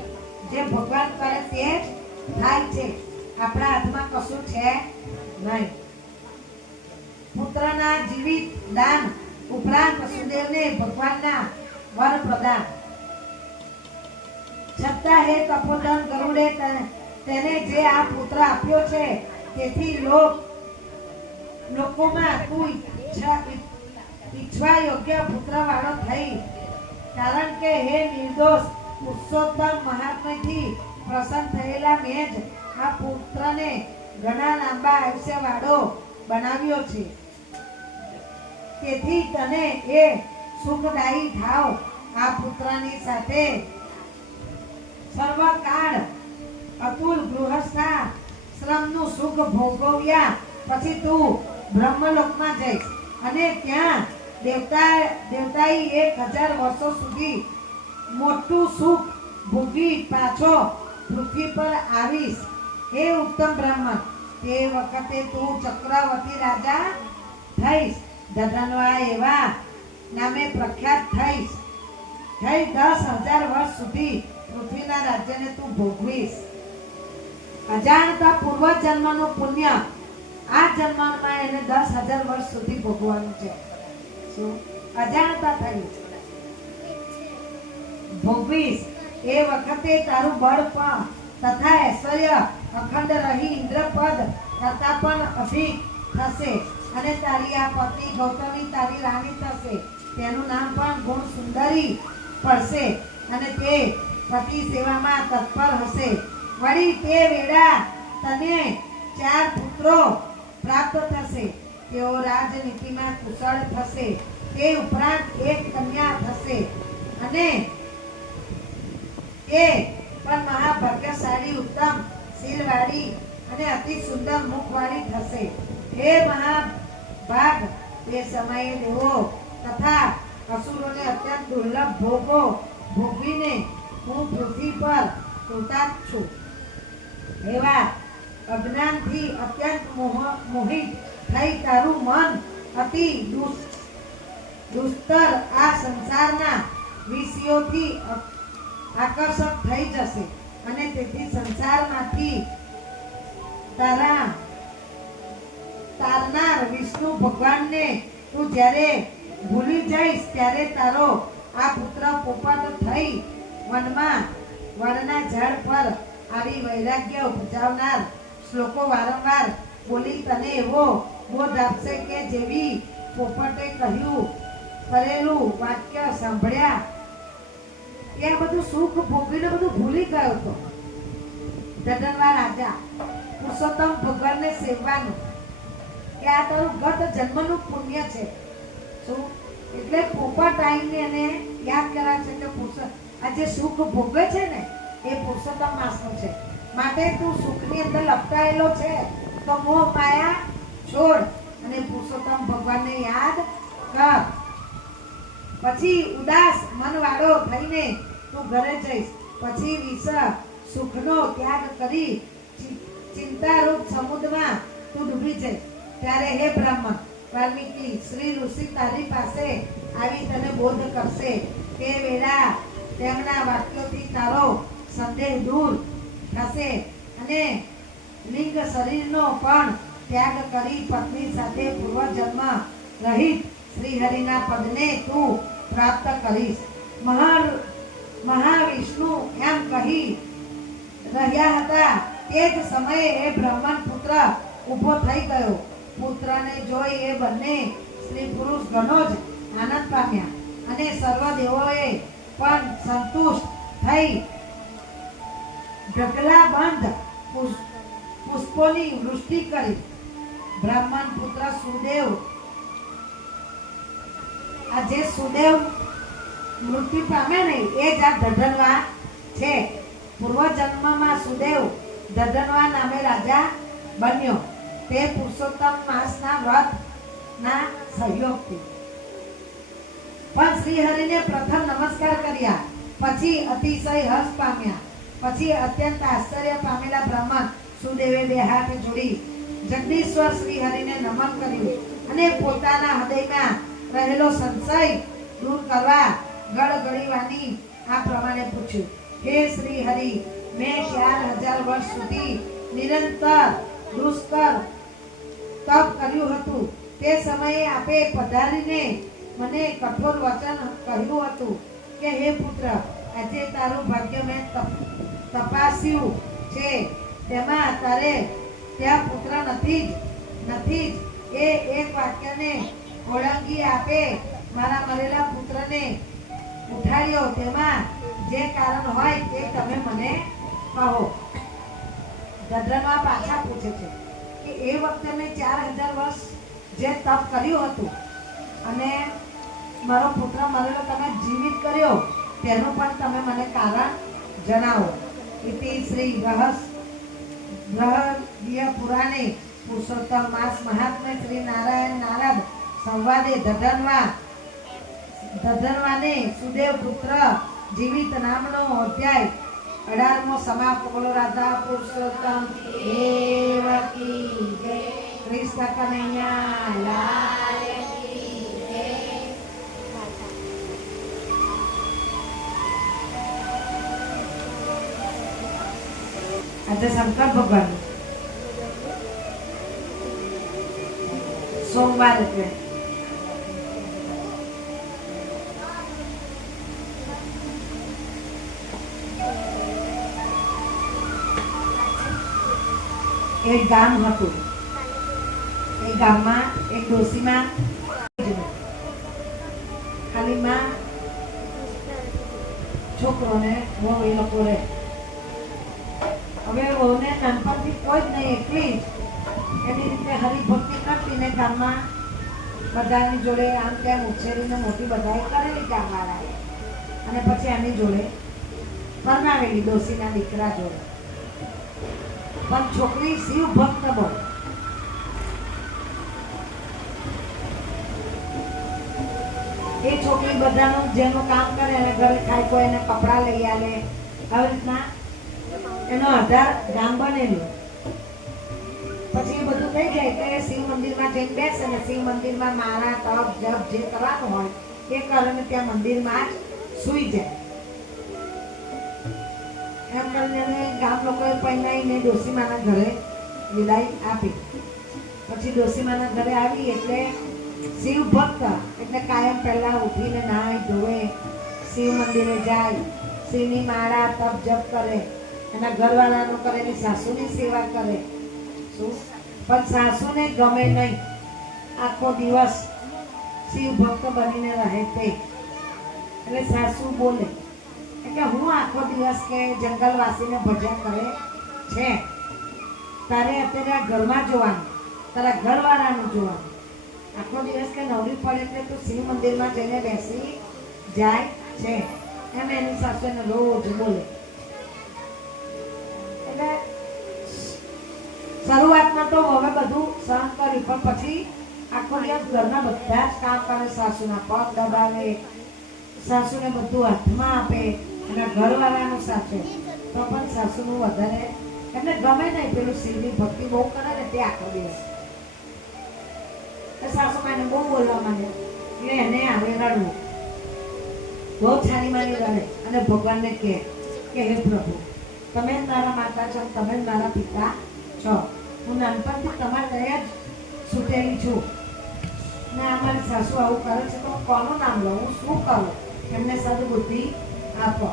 જે ભગવાન કરે તે જ થાય છે. આપણા હાથમાં કશું છે નહીં. પુત્રના જીવિત દાન ઉપરાંત સુદેવને ભગવાનના વર પ્રદાન. છતાં હે તપોધન ગરુડે તેને જે આ પુત્ર આપ્યો છે તેથી લોકોમાં તું ઈચ્છવા યોગ્ય પુત્ર વાળો થઈ. કારણ કે હે નિર્દોષ પુરુષોત્તમ મહાત્માથી પ્રસન્ન થયેલા મેં જ આ પુત્રને ઘણા લાંબા આયુષ્ય વાળો બનાવ્યો છે. તેથી તને એ સુખદાયી થાવ. આ પુત્રની સાથે સર્વકાળ અતુલ ગૃહસ્થા શ્રમનું સુખ ભોગવ્યા પછી તું બ્રહ્મલોકમાં જઈશ અને ત્યાં દેવતાઈ 1000 વર્ષો સુધી મોટું સુખ ભોગવી પાછો પૃથ્વી પર આવીશ. હે ઉત્તમ બ્રાહ્મણ, તે વખતે તું ચક્રવર્તી રાજા થઈશ. ધનવા એવા નામે પ્રખ્યાત થઈશ. 10,000 વર્ષ સુધી પૃથ્વીના રાજ્યને તું ભોગવીશ. અજાણતા પૂર્વ જન્મનું પુણ્ય આ જન્મમાં એને 10,000 વર્ષ સુધી ભોગવવાનું છે. શું અજાણતા થઈશ ભોગવીશ. એ વખતે તારું બળ તથા ઐશ્વર્ય અખંડ રહી ઇન્દ્રપદ કરતા પણ અધિક થશે અને તારી આ પત્ની ગૌતમી તારી રાણી થશે. તેનું નામ પણ ગુણ સુંદરી પડશે અને તે પતિ સેવામાં તત્પર હશે. વળી તે વેળા તને 4 પુત્રો પ્રાપ્ત થશે. તેઓ રાજનીતિમાં કુશળ થશે. તે ઉપરાંત એક કન્યા થશે અને તે પણ મહાભાગ્યશાળી ઉત્તમ શીલવાળી અને અતિ સુંદર મુખવાળી થશે. હે મહાભાગ, તે સમયે દેવો તથા અસુરોને અત્યંત દુર્લભ ભોગો ભોગવીને હું પૃથ્વી પર કૃતાર્થ છું. એવા અજ્ઞાનથી અત્યંત મોહિત થઈ તારું મન અતિ દુસ્તર આ સંસારના વિષયોથી આકર્ષક થઈ જશે અને તેથી સંસારમાંથી તારનાર વિષ્ણુ ભગવાનને તું જ્યારે ભૂલી જઈશ ત્યારે તારો આ પુત્ર પોપટ થઈ વનમાં વડના ઝાડ પર આવી વૈરાગ્ય ઉપજાવનાર શ્લોકો વારંવાર બોલી તને એવો બોધ આપશે કે જેવી પોપટે કહ્યું કરેલું વાક્ય સાંભળ્યા એ આ બધું સુખ ભોગવીને બધું ભૂલી ગયો હતો. જગન્નાથ રાજા પુરુષોત્તમ ભગવાનને સેવવાનું કે આ તારું ગત જન્મનું પુણ્ય છે. શું એટલે પોપટ આવીને એને યાદ કરાવે છે કે આ જે સુખ ભોગવે છે ને એ પુરુષોત્તમ માસનું છે. માટે તું સુખની અંદર લપટાયેલો છે તો મોહ માયા છોડ અને પુરુષોત્તમ ભગવાનને યાદ કર. પછી ઉદાસ મનવાળો થઈને તું ઘરે જઈશ. પછી વિષ સુખનો ત્યાગ કરી ચિંતારૂપ સમુદ્રમાં તું ડૂબી જઈશ. ત્યારે હે બ્રાહ્મણ વાલ્મીકી શ્રી ઋષિ તારી પાસે આવી તને બોધ કરશે તે વેળા તેમના વાક્યોથી તારો સંદેહ દૂર થશે અને લિંગ શરીરનો પણ ત્યાગ કરી પત્ની સાથે પૂર્વજન્મ રહિત શ્રી હરિના પદને તું પ્રાપ્ત કરીશ. મહાવિષ્ણુ એમ કહી રહ્યા હતા તે જ સમયે એ બ્રાહ્મણ પુત્ર ઊભો થઈ ગયો. પુત્રને જોઈ એ બંને સ્ત્રી પુરુષ ઘણો જ આનંદ પામ્યા અને સર્વ દેવોએ પણ સંતુષ્ટ થઈ ઢગલાબંધ પુષ્પોની વૃષ્ટિ કરી. બ્રાહ્મણ પુત્ર સુદેવ આ જે સુદેવ મૃત્યુ પામે ને એ જ આ ધધનવા છે. પૂર્વજન્મમાં સુદેવ ધધનવા નામે રાજા બન્યો તે પુરુષોત્તમ માસના વ્રતના સહયોગથી. પણ શ્રી હરિને પ્રથમ નમસ્કાર કર્યા પછી અતિશય હર્ષ પામ્યા. પછી અત્યંત આશ્ચર્ય પામેલા બ્રાહ્મણ સુદેવે બે હાથ જોડી જગદીશ્વર શ્રી હરિને નમન કર્યું અને પોતાના હૃદયમાં રહેલો સંશય દૂર કરવા ગળગળીવાની આ પ્રમાણે પૂછ્યું. હે શ્રી હરિ, મેં 4000 વર્ષ સુધી નિરંતર દુષ્કર તપ કર્યું હતું. તે સમયે આપે પધારીને મને કઠોર વચન કહ્યું હતું કે હે પુત્ર, આજે તારું ભાગ્ય મેં તપાસ્યું છે. તેમાં તારે ત્યાં પુત્ર નથી જ. એ એક વાક્યને ઓળંગી આપે મારા મરેલા પુત્રને ઉઠાડ્યો. તેમાં જે કારણ હોય તે તમે મને કહો. ધદ્રનવા પાછા પૂછે છે કે એ વખતે મેં 4000 વર્ષ જે તપ કર્યું હતું અને મારો પુત્ર મરેલો તમે જીવિત કર્યો તેનું પણ તમે મને કારણ જણાવો. ઇતિ શ્રી ગ્રહદીય પુરાણે પુરુષોત્તમ માસ મહાત્મ્ય શ્રી નારાયણ નારદ સંવાદે ધધનવાને સુદેવ પુત્ર જીવિત નામનો અધ્યાય 18મો સમાપ્ત. બોલો રાધા પુરુષોત્તમ દેવકી જય. કૃષ્ણ કનૈયા લાલ કી જય. આજે શંકર ભગવાન સોમવાર એટલે એક ગામ હતું. એ ગામમાં એક ડોશીમાં ખાલી માં છોકરોને બહુ એ લોકો રહે. હવે વહુને નાનપણથી કોઈ જ નહીં, એકલી જ એની રીતે હરિભક્તિ કરતી ને ગામમાં બધાની જોડે આમ તેમ ઉછેરીને મોટી બધાએ કરેલી ગામવાળાએ. અને પછી એની જોડે પરણાવેલી ડોશીના દીકરા જોડે. પણ છોકરી શિવ ભક્ત બહુ. એ છોકરી બધાનું જેનું કામ કરે એને ઘરે ખાય, કોઈ એને કપડાં લઈ આવે, આવી રીતના એનો આધાર ગામ બનેલું. પછી એ બધું થઈ જાય તો એ શિવ મંદિરમાં જઈને બેસે ને શિવ મંદિરમાં માળા તપ જપ જે કરવાનું હોય એ કરીને ત્યાં મંદિરમાં જ સૂઈ જાય. એમ કરીને ગામ લોકોએ પહેલાઈને ડોશીમાના ઘરે વિદાય આપી. પછી ડોશીમાના ઘરે આવી એટલે શિવ ભક્ત એટલે કાયમ પહેલા ઉઠીને નાય ધોવે, શિવ મંદિરે જાય, શિવની માળા તપ જપ કરે, એના ઘરવાળાનું કરે, એની સાસુની સેવા કરે. શું પણ સાસુને ગમે નહીં આખો દિવસ શિવ ભક્ત બનીને રહે તે એટલે સાસુ બોલે કે હું આખો દિવસ કે જંગલવાસીને ભજન કરે છે, તારે અત્યારે આ ઘરમાં જોવાનું, તારા ઘરવાળાનું જોવાનું. આખો દિવસ કે નવરી પડે એટલે તું શિવ મંદિરમાં જઈને બેસી જાય છે એમ એની સાસુને રોજ બોલે. એટલે શરૂઆતમાં તો હવે બધું સહન કર્યું, પણ પછી આખો દિવસ ઘરના બધા જ કામ કરે, સાસુના પગ દબાવે, સાસુને બધું હાથમાં આપે, એના ઘરવાળાનું સાચે તો પણ સાસુનું વધારે એટલે ગમે નહીં. પેલું શિવની ભક્તિ બહુ કરે ને તે આખો દિવસ સાસુ માને બહુ બોલવા માંડે એટલે એને આવે રડવું, બહુ છાની માની રડે અને ભગવાનને કહે કે હે પ્રભુ, તમે જ મારા માતા છો, તમે જ મારા પિતા છો, હું નાનપણથી તમારા દયા જ છૂટેલી છું ને અમારી સાસુ આવું કરે છે તો હું કોનું નામ લઉં, હું શું કરું, એમને સદબુદ્ધિ આપો.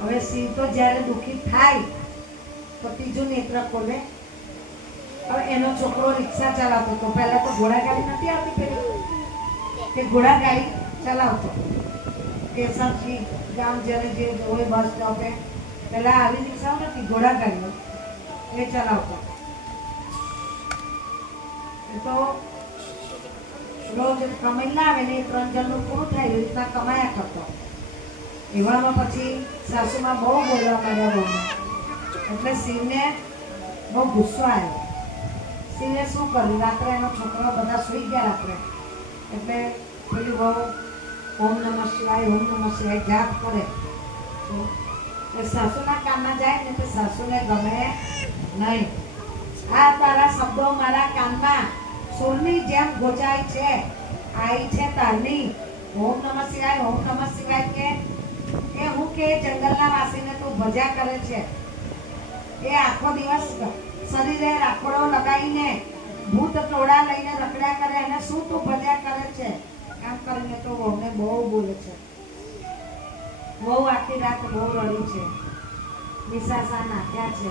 હવે શિવ તો જ્યારે દુઃખી થાય તો ત્રીજું નેત્ર ખોલે. હવે એનો છોકરો રિક્ષા ચલાવતો હતો, પહેલા તો ઘોડાગાડી નથી આવતી પેલી કે ઘોડાગાડી ચલાવતો, સ્ટેશનથી ગામ જ્યારે જે હોય બસ સ્ટોપે પહેલા આવી રિક્ષાઓ નથી, ઘોડાગાડીઓ એ ચલાવતો. તો રોજ કમાઈ લાવે ને 3 જણનું પૂરું થાય એવી રીતના કમાયા કરતો. એવામાં પછી સાસુમાં બહુ બોલવા માંડ્યા બહુને, એટલે શિવને બહુ ગુસ્સો આવ્યો. શિવે શું કર્યું, રાત્રે એનો છોકરો બધા સૂઈ ગયા રાત્રે એટલે પેલી બહુ ઓમ નમઃ શિવાય ઓમ નમઃ શિવાય જાપ કરે. સાસુના કાનમાં જાય ને તો સાસુને ગમે નહીં. આ તારા શબ્દો મારા કાનમાં સોરની જેમ ગોચાય છે, આઈ છે તારની ઓમ નમઃ શિવાય ઓમ નમઃ શિવાય કે હું કે જંગલના વાસીને તું ભજ્યા કરે છે. એ આખો દિવસ શરીરે રાખોડો લગાવીને ભૂત ટોળા લઈને રખડ્યા કરે, એને શું તું ભજ્યા કરે છે આમ કરીને તો વહુને બહુ બોલે છે. બહુ આખી રાત બહુ રડી છે, નિશાસા નાખ્યા છે.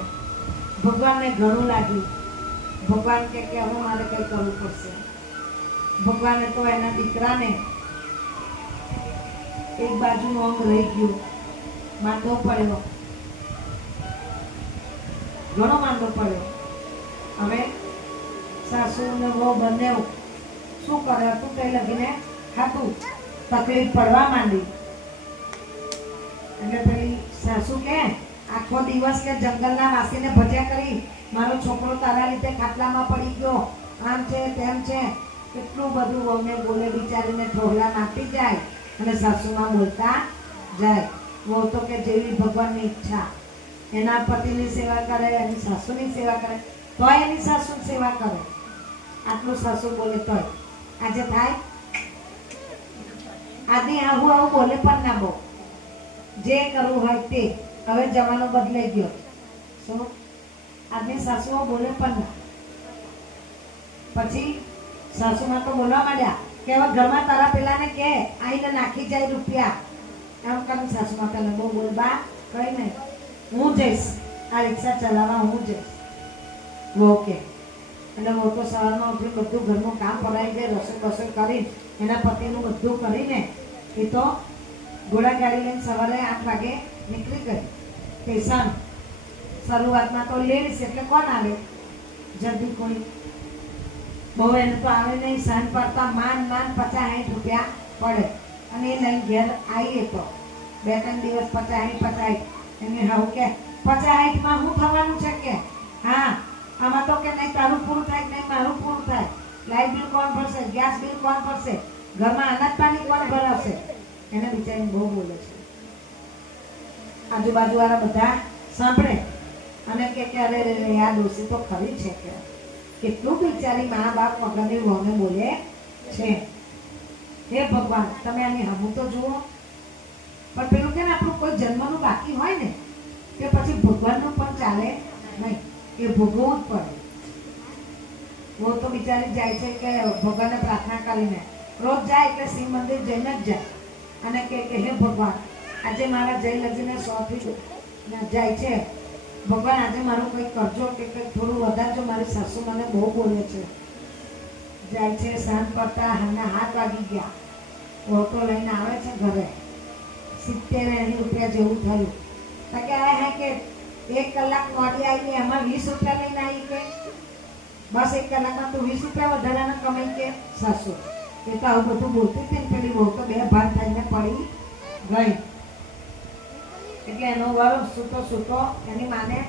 ભગવાનને ઘણું લાગ્યું. ભગવાન કે હવે મારે કંઈ કરવું પડશે. ભગવાને તો એના દીકરાને એક બાજુનું અંગ રહી ગયું, માંદો પડ્યો, ઘણો માંદો પડ્યો. હવે સાસુ ને વહુ બંને શું કરે, હતું કઈ લગીને ખાતું તકલીફ પડવા માંડી. એટલે પેલી સાસુ કે આખો દિવસ કે જંગલના વાસીને ભજ્યા કરી, મારો છોકરો તારા લીધે ખાટલામાં પડી ગયો, આમ છે તેમ છે, કેટલું બધું વહુને બોલે. બિચારીને ઠોહલા નાખી જાય અને સાસુમાં બોલતા જાય. વહુ તો કે જેવી ભગવાનની ઈચ્છા, એના પતિની સેવા કરે, એની સાસુની સેવા કરે, તોય એની સાસુની સેવા કરે. આટલું સાસુ બોલે તોય આજે થાય. આદિ આવું બોલે પણ ના બહુ, જે કરવું હોય તે. હવે જમાનો બદલાઈ ગયો. શું આજની સાસુઓ બોલે પણ ના. પછી સાસુમાં તો બોલવા માંડ્યા કે હવે ઘરમાં તારા પેલાને કે આઈને નાખી જાય રૂપિયા એમ કરીને સાસુમાં પેલા બહુ બોલ, બા કઈ નહીં, હું જઈશ આ રિક્ષા ચલાવવા, હું જઈશ. ઓકે. એટલે હું તો સવારમાં ઉઠી બધું ઘરનું કામ પડાવી દે, રસોઈ કરી એના પતિનું બધું કરીને એ તો ઘોડાગાડી લઈને સવારે 8 વાગે નીકળી ગઈ સ્ટેશન. શરૂઆતમાં તો લેડીઝ એટલે કોણ આવે જલ્દી, કોઈ બહુ એને તો આવે નહીં. સહન પડતા માન 50-60 રૂપિયા પડે અને એ લઈને ઘેર આવીએ તો 2-3 દિવસ 50-60 એને હવે કે 50-60માં શું થવાનું છે કે હા આમાં તો કે નહીં તારું પૂરું થાય નહીં મારું પૂરું થાય, લાઇટ બિલ કોણ ભરશે, ગેસ બિલ કોણ ભરશે, ઘરમાં અનાજ પાણી કોણ ભરાવશે. એને બિચારી બહુ બોલે છે. આજુબાજુ વાળા બધા સાંભળે અને કે અરે રે આ ડોસી તો ખરી છે કે કેટલું બિચારી મા બાપ મગરની વહુને બોલે છે. હે ભગવાન તમે આની હમું તો જુઓ. પણ પેલું કે આપણું કોઈ જન્મનું બાકી હોય ને કે પછી ભગવાનનું પણ ચાલે નહીં, એ ભોગવવું જ પડે. वो तो बिचारी जाए છે કે ભગવાનને પ્રાર્થના કરીને રોજ જાય એટલે શિવ મંદિર જઈને જ જાય અને કે હે ભગવાન આજે મારા જય લજીને 100 થી જાય છે, ભગવાન આજે મારું કંઈક કરજો કે કંઈક થોડું વધારજો, મારી સાસુ મને બહુ બોલે છે. જાય છે. સાંજ પડતા હાના 7 વાગી ગયા. ઓટો લઈને આવે છે ઘરે. 70-80 રૂપિયા જેવું થયું. તો કે આ હે કે 1 કલાક મોડી આવી એમાં 20 રૂપિયા લઈને આવી કે બસ 1 કલાકમાં તો 20 રૂપિયા વધારાના કમાઈ કે સાસુ. એ તો આવું બધું બોલતી હતી ને પેલી બહુ તો 2 ભાગ થઈને પડી ગઈ. એટલે એનો વર સૂતો એની માને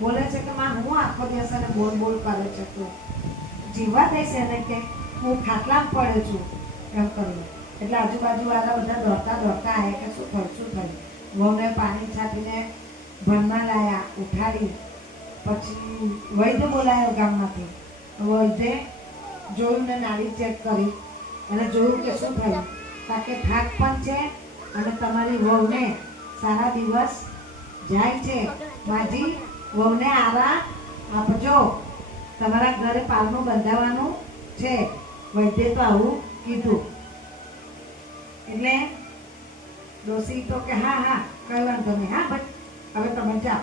બોલે છે કે માં હું આખો દિવસ એને બોલ કરે છે તું જીવા દઈશ એને કે હું ખાટલામાં પડે છું એમ કરીને. એટલે આજુબાજુ વાળા બધા દોડતા આવ્યા કે શું થયું. વહુને પાણી છાંટીને ભણમાં લાયા, ઉઠાડી. પછી વૈદ્ય બોલાયો ગામમાંથી. વૈદ્ય જોયું ને નાડી ચેક કરી અને જોયું કે શું થયું. કારણ કે થાક પણ છે અને તમારી વહુને સારા દિવસ જાય છે. માજી વહુને આરામ આપજો, તમારા ઘરે પારનું બંધાવવાનું છે. વૈદ્ય તો આવું કીધું. એટલે ડોસી તો કે હા કઈ વાંધો નહીં, હા ભાઈ હવે તમે જાઓ.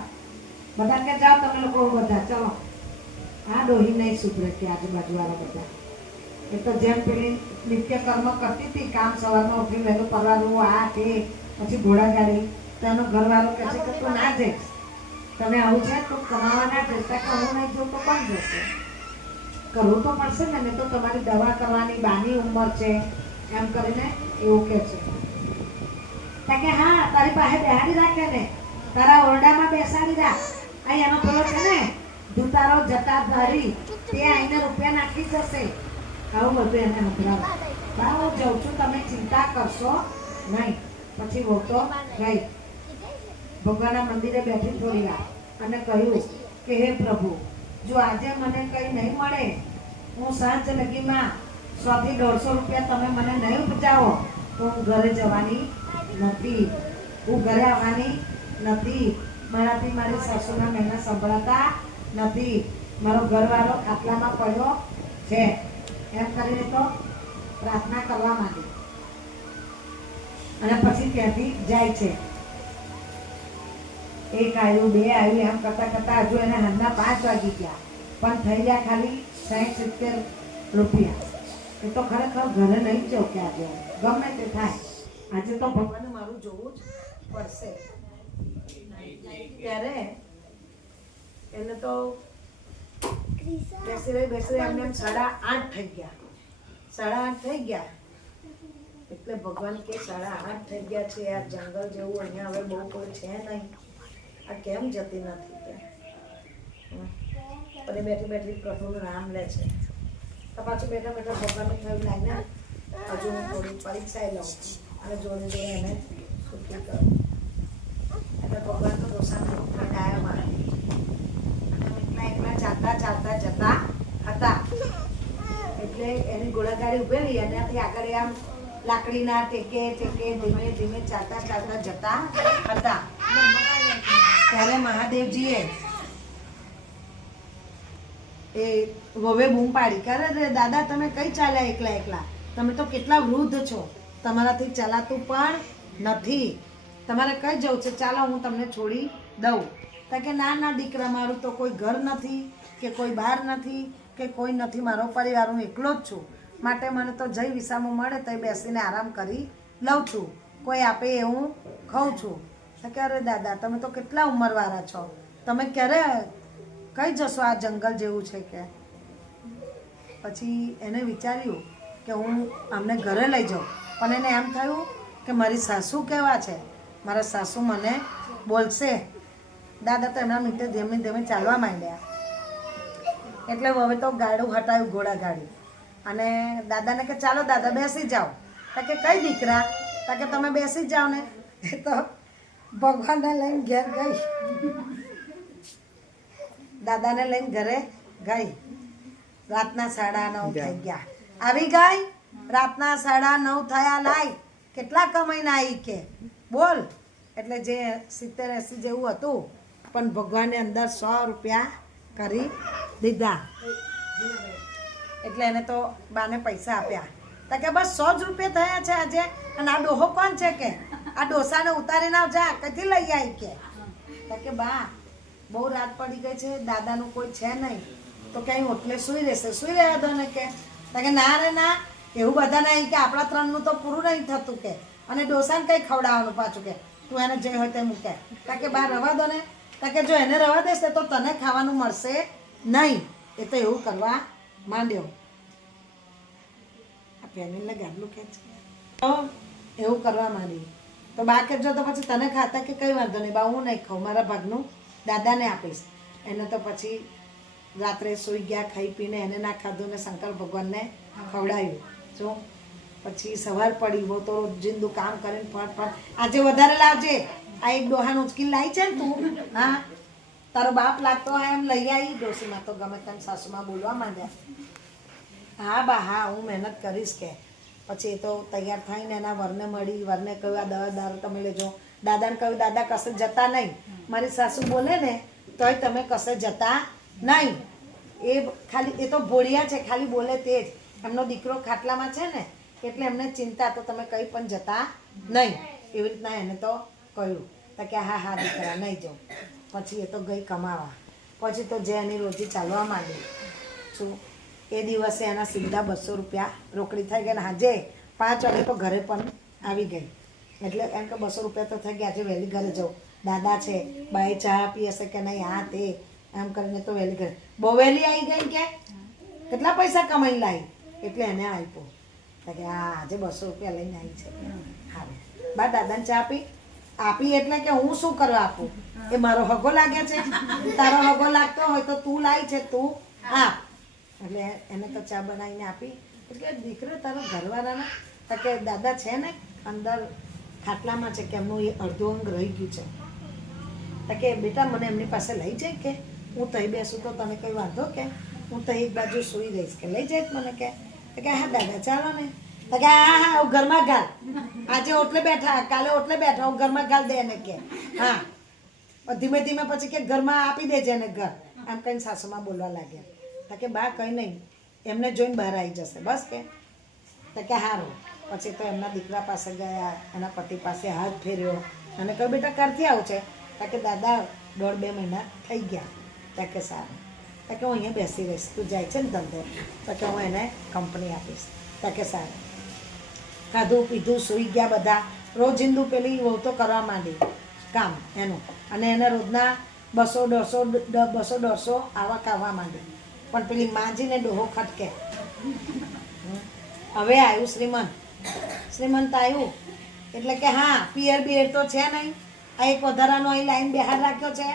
બધા કે જાઓ તમે લોકો બધા ચલો. આ ડોહી નહીં સુધરે કે આજુબાજુવાળા બધા. એ તો જેમ પેલી નિત્ય કર્મ કરતી હતી, કામ સવારમાં ઉઠી વહેલું પરવાનું આ તે પછી ઘોડાગાડી, તેનો ઘરવાળો કહે છે કે તું ના જઈશ, તમે આવું છે તો કમાવા ના જઈશ. કે હું નહીં જઉં તો કોણ જશે? કરવું તો પડશે ને તો તમારી દવા કરવાની બાની ઉંમર છે એમ કરીને એવું કહે છે. કે હા તારી પાસે બેહાડી રાખે ને, તારા ઓરડામાં બેસાડી રાખ. અહીં એનો પેલો છે ને દુતારો જટાધારી, તે આઈને રૂપિયા નાખી જશે. આવું બધું એને સંભળાવે. બા હું જાઉં છું, તમે ચિંતા કરશો નહીં. પછી વહુ તો ગઈ. ભગવાનના મંદિરે બેઠી થોડી વાર અને કહ્યું કે હે પ્રભુ, જો આજે મને કંઈ નહીં મળે, હું સાંજ લગીમાં 100 થી 150 રૂપિયા તમે મને નહીં ઉપજાવો તો હું ઘરે જવાની નથી, હું ઘરે આવવાની નથી. મારાથી મારી સાસુના મહેનત સંભળાતા નથી. મારો ઘરવાળો ખાટલામાં પડ્યો છે એમ કરીને તો પ્રાર્થના કરવા માંડી અને પછી ત્યાંથી જાય છે. 1 આવ્યું, 2 આવ્યું એમ કરતા હજુ એને હાલના 5 વાગી ગયા. પણ થઈ ગયા ખાલી 60-70 રૂપિયા. એ તો ખરેખર ઘરે નહીં જાઉં કે આજે ગમે તે થાય, આજે તો ભગવાનને મારું જોવું જ પડશે. ત્યારે એને તો બેસી રહી એમને 8:30 થઈ ગયા. 8:30 થઈ ગયા એટલે ભગવાન કે 8:30 થઈ ગયા છે, આ જંગલ જેવું અહીંયા હવે બહુ કોઈ છે નહીં, આ કેમ જતી નથી કે. અને બેઠી પ્રભુનું નામ લે છે. તો પાછું બેઠા ભગવાનને થયું લાઈને હજુ હું થોડી પરીક્ષા લઉં અને જોડે એને સુખી કરું. એટલે ભગવાન તો દોષાને ડાયા મારે અને એકલા ચાલતા જતા હતા. એટલે એની ઘોડાગાડી ઉભેલી એનાથી આગળ આમ લાકડીના ટેકે ધીમે ચાલતા જતા હતા. ત્યારે મહાદેવજીએ એ વવે બૂમ પાડી કે અરે દાદા તમે કઈ ચાલ્યા એકલા? તમે તો કેટલા વૃદ્ધ છો, તમારાથી ચલાતું પણ નથી, તમારે કઈ જવું છે? ચાલો હું તમને છોડી દઉં. તો કે ના દીકરા, મારું તો કોઈ ઘર નથી કે કોઈ બહાર નથી કે કોઈ નથી, મારો પરિવાર હું એકલો જ છું, માટે મને તો જઈ વિસામો મળે તો બેસીને આરામ કરી લઉં છું, કોઈ આપે એવું ખાઉં છું. તો કે અરે દાદા તમે તો કેટલા ઉંમરવાળા છો, તમે ક્યારે કઈ જશો? આ જંગલ જેવું છે કે. પછી એને વિચાર્યું કે હું અમને ઘરે લઈ જાઉં, પણ એને એમ થયું કે મારી સાસુ કેવા છે, મારા સાસુ મને બોલશે. દાદા તો એમના મીટે ધીમે ચાલવા માંડ્યા. એટલે હવે તો ગાડું હટાવ્યું, ઘોડાગાડી, અને દાદાને કે ચાલો દાદા બેસી જાઓ. તો કે કઈ દીકરા? તો કે તમે બેસી જાઓ ને. એ તો ભગવાનને લઈને ઘેર ગઈ, દાદાને લઈને ઘરે ગઈ. રાતના 9:30 થઈ ગયા. આવી ગઈ રાતના 9:30 થયા. લાઈ કેટલા કમાઈને આવી કે બોલ. એટલે જે 70-80 જેવું હતું, પણ ભગવાને અંદર 100 રૂપિયા કરી દીધા. એટલે એને તો બાને પૈસા આપ્યા. તો કે બસ 100 જ રૂપિયા થયા છે આજે, અને આ ડોહો કોણ છે કે? આ ડોસાને ઉતારીને આવજા, કઈથી લઈ આવી કે? તો કે બા બહુ રાત પડી ગઈ છે, દાદાનું કોઈ છે નહીં, તો ક્યાંય હોટલે સુઈ રહેશે, સુઈ રહ્યા દો ને કે. કે ના રે ના, એવું બધા નહીં કે આપણા 3નું તો પૂરું નહીં થતું કે, અને ડોસાને કંઈ ખવડાવવાનું પાછું કે તું એને જે હોય તે મૂકે. કે બહાર રવા દો ને. કે જો એને રવા દેશે તો તને ખાવાનું મળશે નહીં. એ તો એવું કરવા માંડ્યો. આ પેનલને ગાડલું ખેંચ તો એવું કરવા માંડી. તો બા કે જો તો પછી તને ખાતા કે કંઈ વાંધો નહીં બા, હું નહીં ખાઉં, મારા ભાગનું દાદાને આપીશ. એને તો પછી રાત્રે સૂઈ ગયા, ખાઈ પીને એને ના ખાધું ને શંકર ભગવાનને ખવડાવ્યું. જો પછી સવાર પડી, બહુ તો રોજિંદું કામ કરીને ફટ આજે વધારે લાવજે. આ એક ડોહાનું ઉચકીને લાવી છે ને તું, હા તારો બાપ લાગતો હોય એમ લઈ આવી. ડોસીમાં તો ગમે તેમ સાસુમાં બોલવા માંડ્યા. હા બા હા, હું મહેનત કરીશ કે. પછી એ તો તૈયાર થઈને એના વરને મળી. વરને કહ્યું આ દવા દારૂ તમે લેજો. દાદાને કહ્યું દાદા કશે જતા નહીં. મારી સાસુ બોલે ને તોય તમે કશે જતા નહીં. એ ખાલી એ તો ભોળિયા છે, ખાલી બોલે તે જ. એમનો દીકરો ખાટલામાં છે ને એટલે એમને ચિંતા, તો તમે કંઈ પણ જતા નહીં. એવી રીતના એને તો કહ્યું. તો કે હા હા દીકરા નહીં જાઉં. પછી એ તો ગઈ કમાવા. પછી તો જે એની રોજી ચાલવા માંડી. શું એ દિવસે એના સીધા 200 રૂપિયા રોકડી થઈ ગયા. હાજે 5 વાગે તો ઘરે પણ આવી ગઈ. એટલે એમ કે 200 રૂપિયા તો થઈ ગયા, આજે વહેલી ઘરે જાઉં. દાદા છે, બાઈ ચા પી હશે કે નહીં, આ તે એમ કરીને તો વહેલી ઘરે. બહુ વહેલી આવી ગઈ કે કેટલા પૈસા કમાઈ લાવી એટલે એને આપ્યો. કે હા આજે 200 રૂપિયા લઈને આવી છે. હા બા દાદાને ચા આપી એટલે કે હું શું કરવા આપું? એ મારો હગો લાગે છે? તારો હગો લાગતો હોય તો તું લાવી છે, તું આપ. એટલે એને તો ચા બનાવીને આપી. એટલે દીકરો તારો ઘરવાળાના તો કે દાદા છે ને અંદર ખાટલામાં છે કે એમનું એ અડધું અંગ રહી ગયું છે. તો કે બેટા મને એમની પાસે લઈ જાય કે હું તહીં બેસું તો તને કંઈ વાંધો કે હું તહીં એક બાજુ સૂઈ રહીશ કે લઈ જાય મને કે હા દાદા ચાલો ને. તો કે હા હા હું ઘરમાં ઘાલ, આજે ઓટલે બેઠા કાલે ઓટલે બેઠા, હું ઘરમાં ઘાલ દે એને કે. હા ધીમે ધીમે પછી કે ઘરમાં આપી દેજે એને ઘર, આમ કંઈ સાસુમાં બોલવા લાગ્યા. તો કે બા કંઈ નહીં, એમને જોઈને બહાર આવી જશે બસ કે. તો કે સારું. પછી તો એમના દીકરા પાસે ગયા, એના પતિ પાસે હાથ ફેર્યો અને કહ્યું બેટા ક્યારથી આવું છે? તો કે દાદા 1.5-2 મહિના થઈ ગયા. તો કે સારું. તો કે હું અહીંયા બેસી રહીશ, તું જાય છે ને ધંધે, તો કે હું એને કંપની આપીશ. તો કે સારું. ખાધું પીધું સૂઈ ગયા બધા. રોજિંદુ પેલી વહુ તો કરવા માંડી કામ એનું, અને એને રોજના 200-150 આવા કાવા માંડી. પણ પેલી માજીને ડોહો ખટકે. હવે આવ્યું શ્રીમંત આવ્યું એટલે કે હા પિયર બિયર તો છે નહીં, આ એક વધારાનો અહીં લાઈન બહાર રાખ્યો છે.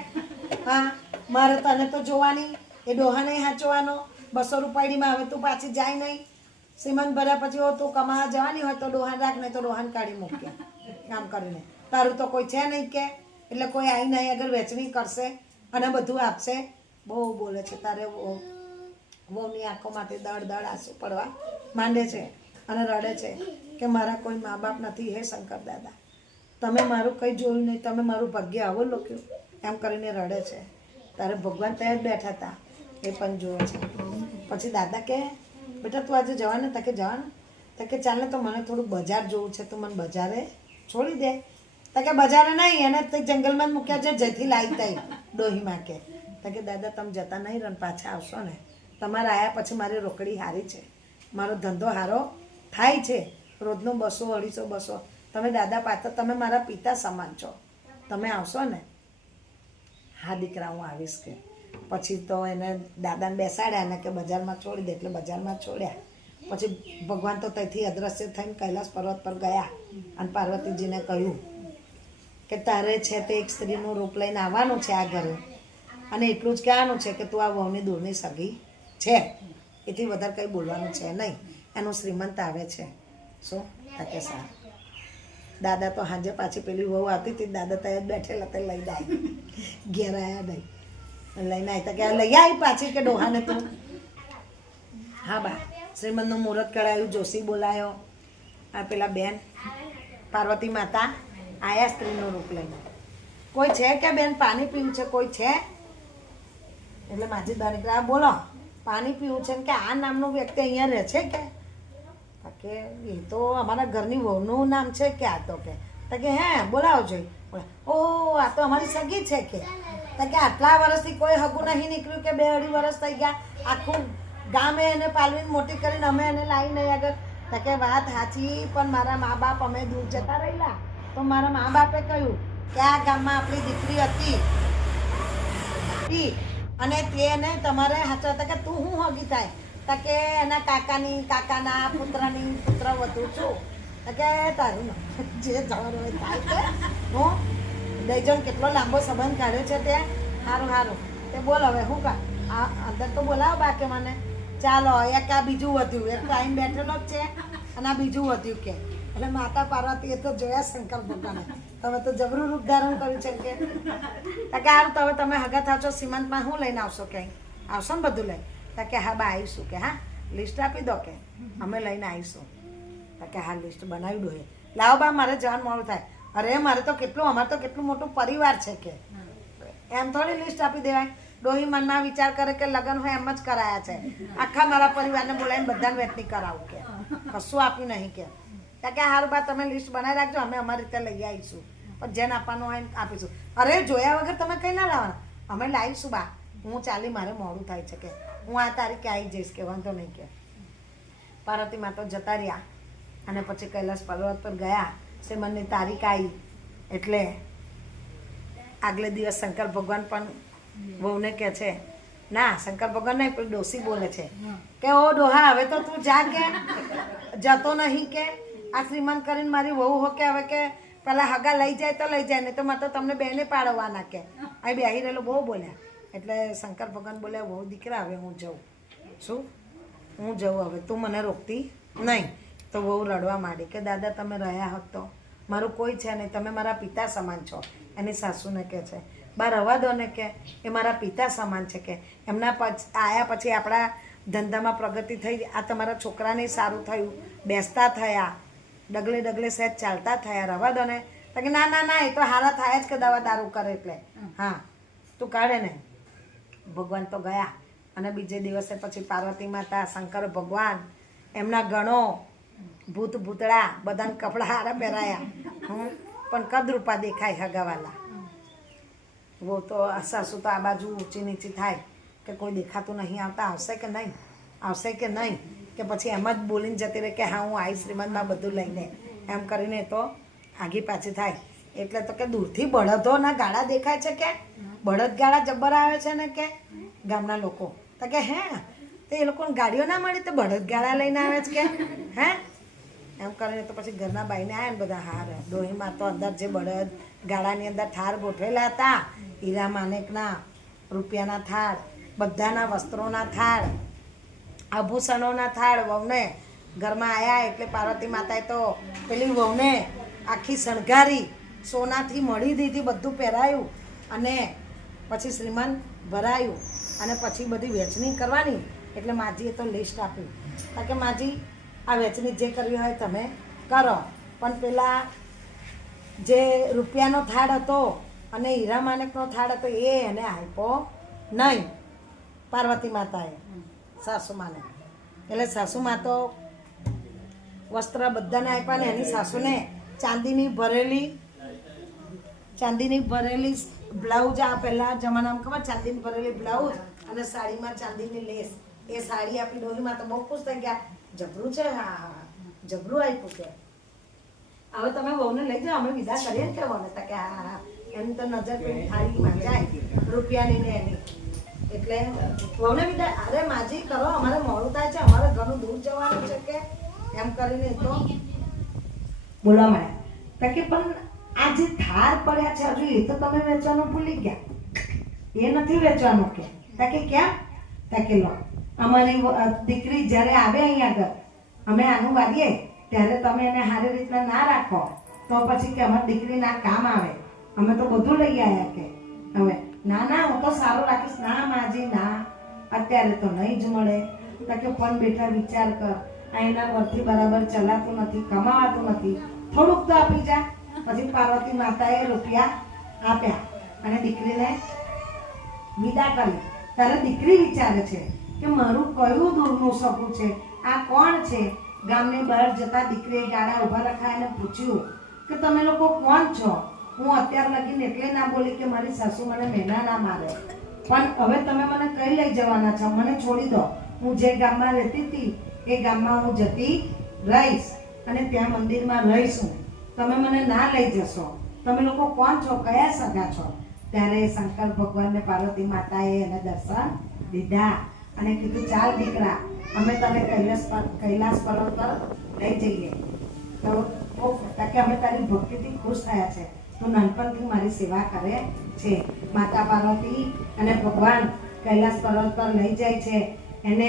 હા મારે તને તો જોવાની, એ ડોહા નહીં હાચવાનો. 200 રૂપિયામાં હવે તું પાછી જાય નહીં. શ્રીમંત ભર્યા પછી તું કમાવા જવાની હોય તો ડોહાન રાખ, નહીં તો ડોહાન કાઢી મૂકે કામ કરીને. તારું તો કોઈ છે નહીં કે, એટલે કોઈ આવીને અહીં આગળ વહેંચણી કરશે અને બધું આપશે. બહુ બોલે છે તારે. વહુની આંખોમાંથી દળ આંસુ પડવા માંડે છે અને રડે છે કે મારા કોઈ મા બાપ નથી હે શંકર દાદા, તમે મારું કંઈ જોયું નહીં, તમે મારું ભાગ્ય આવો લોક્યું એમ કરીને રડે છે. તારે ભગવાન ત્યાં જ બેઠા હતા એ પણ જુએ છે. પછી દાદા કે બેટા તું આજે જવાનું? તો કે જવાનું. તો કે ચાલે તો મને થોડું બજાર જોવું છે, તું મને બજારે છોડી દે. તો કે બજારે નહીં, એને તે જંગલમાં જ મૂક્યા છે જેથી લાવી તઈ ડોહીમાં કે. તો કે દાદા તમે જતા નહીં રન પાછા આવશો ને, તમારે આવ્યા પછી મારી રોકડી સારી છે, મારો ધંધો સારો થાય છે, રોજનું 200-250. તમે દાદા પાત્ર, તમે મારા પિતા સમાન છો, તમે આવશો ને? હા દીકરા હું આવીશ કે. પછી તો એને દાદાને બેસાડ્યા ને કે બજારમાં છોડી દે, એટલે બજારમાં છોડ્યા. પછી ભગવાન તો ત્યાંથી અદ્રશ્ય થઈને કૈલાસ પર્વત પર ગયા અને પાર્વતીજીને કહ્યું કે તારે છે તે એક સ્ત્રીનું રૂપ લઈને આવવાનું છે આ ઘરે, અને એટલું જ કહેવાનું છે કે તું આ વહુની દૂરની સગી છે, એથી વધારે કંઈ બોલવાનું છે નહીં. એનું શ્રીમંત આવે છે. શું? કે સારું. દાદા તો સાંજે પાછી પેલી વહુ આવતી હતી, દાદા ત્યાં બેઠેલા તે લઈને આવી, ઘેર આવ્યા નહીં, લઈને આવી. તો કે લઈ આવી પાછી કે ડોહાને તું? હા બા. શ્રીમંતનું મુહૂર્ત કરાયું, જોશી બોલાયો, આ પેલા બેન પાર્વતી માતા આયા સ્ત્રીનું રૂપ લઈને. કોઈ છે કે બેન પાણી પીવું છે? કોઈ છે? એટલે માજી દાનિકરા બોલો પાણી પીવું છે કે આ નામનું વ્યક્તિ અહીંયા રહે છે કે? એ તો અમારા ઘરની વહુનું નામ છે કે આ તો કે હે બોલાવો જોઈએ. ઓહ આ તો અમારી સગી છે કે. આટલા વર્ષથી કોઈ હગું નહીં નીકળ્યું કે 2-2.5 વર્ષ થઈ ગયા, આખું ગામે એને પાલવીને મોટી કરીને અમે એને લાવી નહીં આગળ તો કે વાત સાચી, પણ મારા મા બાપ અમે દૂર જતા રહેલા તો મારા મા બાપે કહ્યું કે આ ગામમાં આપણી દીકરી હતી અને તેને તમારે સાચવતા કે તું હું હગી થાય તો કે એના કાકાના પુત્રની પુત્ર વધુ છું તો કે તારું જે જવાનું હોય થાય કે હું દઈજણ કેટલો લાંબો સંબંધ કાઢ્યો છે ત્યાં સારું તે બોલ હવે શું કા આ અંદર તો બોલાવો બાકી મને ચાલો એક આ બીજું વધ્યું એક ટાઈમ બેઠેલો જ છે અને આ બીજું વધ્યું કે એટલે માતા પાર્વતીએ તો જોયા શંકર ભગવાને તમે તો જબરું રૂપ ધારણ કર્યું છે કે સારું તો હવે તમે હગા થાવ છો સીમંતમાં શું લઈને આવશો ક્યાંય આવશો ને બધું લઈ તો કે હા બા આવીશું કે હા લિસ્ટ આપી દો કે અમે લઈને આવીશું તો કે હા લિસ્ટ બનાવી દો લાવો બા મારે જવાનું મોડું થાય અરે મારે તો અમારે તો કેટલું મોટું પરિવાર છે કે એમ થોડી લિસ્ટ આપી દેવાય ડોહી મનમાં વિચાર કરે કે લગ્ન હોય એમ જ કરાયા છે આખા મારા પરિવારને બોલાવીને બધાને વેચની કરાવું કે કશું આપ્યું નહીં કે સારું બા તમે લિસ્ટ બનાવી રાખજો અમે અમારી રીતે લઈ આવીશું પણ જેને આપવાનું હોય આપીશું અરે જોયા વગર તમે કઈ ના લાવવાના અમે લાવીશું બા હું ચાલી મારે મોડું થાય છે કે હું આ તારીખે આવી જઈશ કે વાંધો નહીં કે પાર્વતીમાં તો જતા રહ્યા અને પછી કૈલાસ પર્વત પર ગયા શ્રીમંતની તારીખ આવી એટલે આગલે દિવસ શંકર ભગવાન પણ વહુને કહે છે ના શંકર ભગવાન નહીં પણ ડોસી બોલે છે કે ઓ ડોહા હવે તો તું જા કે જતો નહીં કે આ શ્રીમંત કરીને મારી વહુ હો કે હવે કે પેલા હગા લઈ જાય તો લઈ જાય નહીં તો મારે તો તમને બેને પાડવાના કે અહીં બેહી રહેલો બહુ બોલ્યા એટલે શંકર ભગવાન બોલ્યા વહુ દીકરા હવે હું જઉં શું હું જઉં હવે તું મને રોકતી નહીં તો વહુ રડવા માંડી કે દાદા તમે રહ્યા હોત તો મારું કોઈ છે નહીં તમે મારા પિતા સમાન છો એની સાસુને કહે છે બા રવા દો ને કે એ મારા પિતા સમાન છે કે એમના આયા પછી આપણા ધંધામાં પ્રગતિ થઈ આ તમારા છોકરાને સારું થયું બેસતા થયા ડગલે સહેજ ચાલતા થયા રવા દો ને તો કે ના એ તો હારા થાય જ કે દવા દારૂ કરે એટલે હા તું કાઢે ને ભગવાન તો ગયા અને બીજે દિવસે પછી પાર્વતી માતા શંકર ભગવાન એમના ગણો ભૂતળા બધાને કપડાં હારા પહેરાયા પણ કદરૂપા દેખાય હગાવાલા વો તો સાસુ તો આ બાજુ ઊંચી નીચી થાય કે કોઈ દેખાતું નહીં આવતા આવશે કે નહીં કે પછી એમ જ બોલીને જતી રહે કે હા હું આવીશ શ્રીમંતમાં બધું લઈને એમ કરીને તો આગી પાછી થાય એટલે તો કે દૂરથી બળદોના ગાળા દેખાય છે કે બળદ ગાળા જબ્બર આવે છે ને કે ગામના લોકો તો કે હે તો એ લોકોને ગાડીઓ ના મળી તો બળદ ગાળા લઈને આવે છે કે હે એમ કરીને તો પછી ઘરના બાઈને આવ્યા ને બધા હાર ડોહીમાં તો અંદર જે બળદ ગાળાની અંદર થાર ગોઠવેલા હતા હીરા માનેકના રૂપિયાના થાળ બધાના વસ્ત્રોના થાળ આભૂષણોના થાળ વહુને ઘરમાં આવ્યા એટલે પાર્વતી માતાએ તો પેલી વહુને આખી શણગારી સોનાથી મળી દીધી બધું પહેરાયું અને પછી શ્રીમંત ભરાયું અને પછી બધી વહેંચણી કરવાની એટલે માજીએ તો લિસ્ટ આપ્યું કારણ કે માજી આ વહેંચણી જે કરવી હોય તમે કરો પણ પેલા જે રૂપિયાનો થાળ હતો અને હીરા માણેકનો થાળ હતો એ એને આપ્યો નહીં પાર્વતી માતાએ સાસુમાને એટલે સાસુમાં તો વસ્ત્ર બધાને આપ્યા ને એની સાસુને ચાંદીની ભરેલી બ્લાઉઝ આ પહેલાં જમાનામાં ખબર ચાંદીની ભરેલી બ્લાઉઝ અને સાડીમાં ચાંદીની લેસ એ સાડી આપી ડોહીમાં તો બહુ ખુશ થઈ ગયા જબરું છે હા જબરું આપ્યું કે હવે તમે વહુને લઈ જાઓ અમે વિદા કરીએ ને કે વહુને તો કે હા એની તો નજર પેલી થાળીમાં જાય રૂપિયાની ને એની એટલે વહુને વિદા અરે માજી કરો અમારે મોડું થાય છે અમારે ઘણું દૂર જવાનું છે કે એમ કરીને તો બોલવા માંડ્યા તો કે પણ આ જે થાર પડ્યા છે હજુ એ તો તમે વેચવાનું ભૂલી ગયા એ નથી વેચવાનું કે કેમ કે લો અમારી દીકરી જ્યારે આવે અહીંયા આગળ અમે આનું વાગીએ ત્યારે તમે એને સારી રીતના ના રાખો તો પછી કે અમારી દીકરીના કામ આવે અમે તો બધું લઈ આવ્યા કે હવે ના હું તો સારું રાખીશ ના માજી ના અત્યારે તો નહીં જ મળે તો કે પણ બેઠા વિચાર કર આ એના પરથી બરાબર ચલાતું નથી કમાવાતું નથી થોડુંક તો આપી જા પછી પાર્વતી માતાએ રૂપિયા આપ્યા અને દીકરીને વિદા કરી ત્યારે દીકરી વિચારે છે કે મારું કયું દૂરનું સપનું છે આ કોણ છે ગામની બહાર જતા દીકરીએ ગાડા ઊભા રખાઈને પૂછ્યું કે તમે લોકો કોણ છો હું અત્યાર લગીને એટલે ના બોલી કે મારી સાસુ મને મહેના ના મારે પણ હવે તમે મને કઈ લઈ જવાના છો મને છોડી દો હું જે ગામમાં રહેતી હતી એ ગામમાં હું જતી રહીશ અને ત્યાં મંદિરમાં રહીશું. તમે મને ના લઈ જશો. તમે લોકો કોણ છો? કયા સગા છો? ત્યારે શંકર ભગવાન ને પાર્વતી માતાએ એને દર્શન દીધા અને કીધું, ચાલ દીકરા, અમે તને કૈલાસ પર્વત પર લઈ જઈએ. તો કે અમે તારી ભક્તિથી ખુશ થયા છે. તું નાનપણથી મારી સેવા કરે છે. માતા પાર્વતી અને ભગવાન કૈલાસ પર્વત પર લઈ જાય છે. એને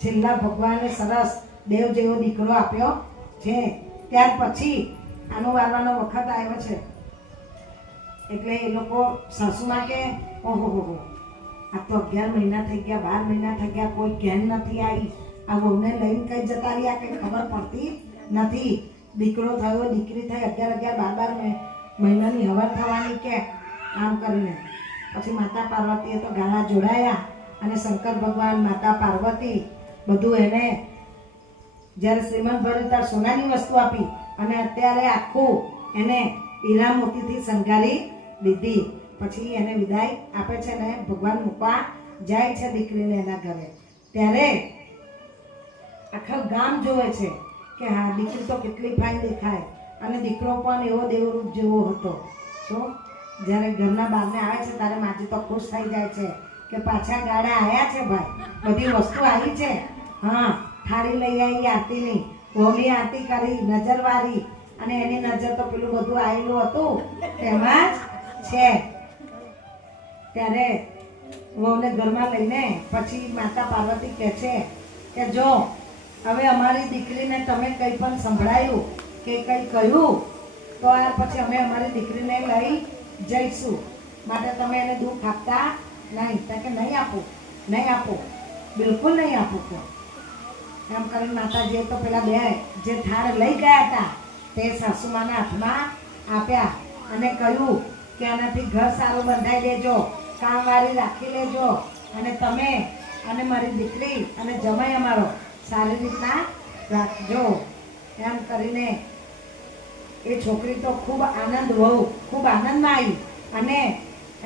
છેલ્લા ભગવાને સરસ દેવ જેવો દીકરો આપ્યો છે. ત્યાર પછી આનો વારવાનો વખત આવ્યો છે એટલે એ લોકો સાસુમાં કે ઓહો, આ તો 11 મહિના થઈ ગયા, 12 મહિના થઈ ગયા, કોઈ કેમ નથી આવી. આ વહુને લઈને કઈ જતા રહ્યા કે ખબર પડતી નથી. દીકરો થયો, દીકરી થઈ, 11, 12 મહિનાની હવાર થવાની કે આમ કરીને પછી માતા પાર્વતીએ તો ગાળા જોડાયા અને શંકર ભગવાન, માતા પાર્વતી બધું એને જ્યારે શ્રીમંત ભર્યું ત્યારે સોનાની વસ્તુ આપી અને અત્યારે આખું એને હીરા મોતીથી શણગારી દીધી. પછી એને વિદાય આપે છે ને ભગવાન મૂકવા જાય છે દીકરીને એના ઘરે. ત્યારે આખા ગામ જોવે છે કે હા, દીકરી તો કેટલી ફાઇન દેખાય અને દીકરો પણ એવો દેવરૂપ જેવો હતો. શું જ્યારે ઘરના બહારને આવે છે ત્યારે માજી તો ખુશ થઈ જાય છે કે પાછા ગાડા આવ્યા છે ભાઈ, બધી વસ્તુ આવી છે. હા, થાળી લઈ આવી આરતીની, વહુની આરતી કરી, નજર વારી અને એની નજર તો પેલું બધું આવેલું હતું તેમાં જ છે. ત્યારે વહુને ઘરમાં લઈને પછી માતા પાર્વતી કહે છે કે જો હવે અમારી દીકરીને તમે કંઈ પણ સંભળાયું કે કંઈ કહ્યું તો આ પછી અમે અમારી દીકરીને લઈ જઈશું, માટે તમે એને દુઃખ આપતા નહીં. તો કે નહીં આપો, બિલકુલ નહીં આપો. તો એમ કરીને માતાજીએ તો પેલા બે જે થાળ લઈ ગયા હતા તે સાસુમાના હાથમાં આપ્યા અને કહ્યું કે આનાથી ઘર સારું બંધાઈ દેજો, કામવાળી રાખી લેજો અને તમે અને મારી દીકરી અને જમાઈ અમારો સારી રીતના રાખજો. એમ કરીને એ છોકરી તો ખૂબ આનંદમાં આવી અને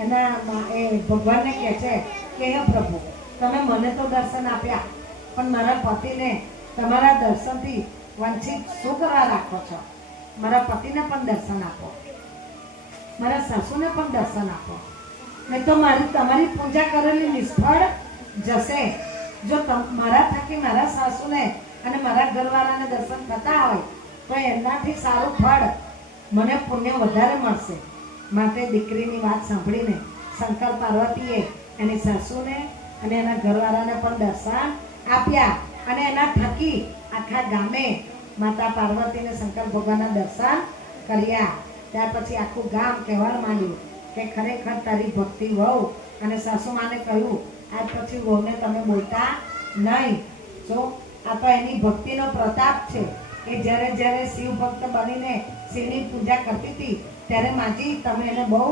એના એ ભગવાનને કહે છે કે હે પ્રભુ, તમે મને તો દર્શન આપ્યા પણ મારા પતિને તમારા દર્શનથી વંચિત શું કરવા રાખો છો? મારા પતિને પણ દર્શન આપો, મારા સાસુને પણ દર્શન આપો, નહીં તો તમારી પૂજા કરેલી નિષ્ફળ જશે. જો મારા થકી મારા સાસુને અને મારા ઘરવાળાને દર્શન થતા હોય તો એનાથી સારું ફળ મને પુણ્ય વધારે મળશે. માટે દીકરીની વાત સાંભળીને શંકર પાર્વતીએ એની સાસુને અને એના ઘરવાળાને પણ દર્શન આપ્યા અને એના થકી આખા ગામે માતા પાર્વતીને શંકર ભગવાનના દર્શન કર્યા. ત્યાર પછી આખું ગામ કહેવા માંડ્યું કે ખરેખર તારી ભક્તિ વહુ. અને સાસુમાને કહ્યું, આજ પછી વહુને તમે બોલતા નહીં. જો આ તો એની ભક્તિનો પ્રતાપ છે કે જ્યારે શિવ ભક્ત બનીને શિવની પૂજા કરતી હતી ત્યારે માજી તમે એને બહુ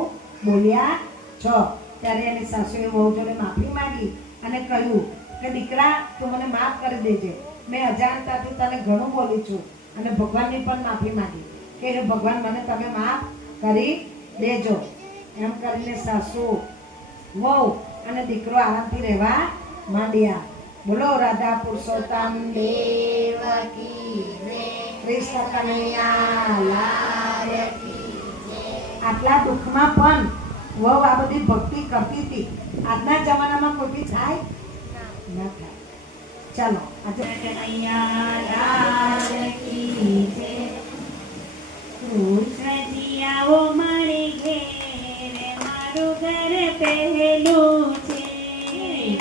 બોલ્યા છો. ત્યારે એની સાસુએ વહુ જોડે માફી માંગી અને કહ્યું કે દીકરા, તું મને માફ કરી દેજે, મેં અજાણતાથી તને ઘણું બોલી છું. અને ભગવાનની પણ માફી માંગી કે હે ભગવાન, મને તમે માફ કરી દેજો. એમ કરીને સાસુ, વહુ અને દીકરો આરામથી રહેવા માંડ્યા. બોલો રાધા પુરુષોત્તમ દેવકી કૃષ્ણ કનૈયા લાલ કી. આટલા દુઃખમાં પણ વહુ આ બધી ભક્તિ કરતી હતી. આજના જમાનામાં કોઈ થાય ન થાય. ચાલો આજે કનૈયા લાલ કી જય. કૃષ્ણજી આવો મારી ઘેર, મારું ઘર પહેલું છે.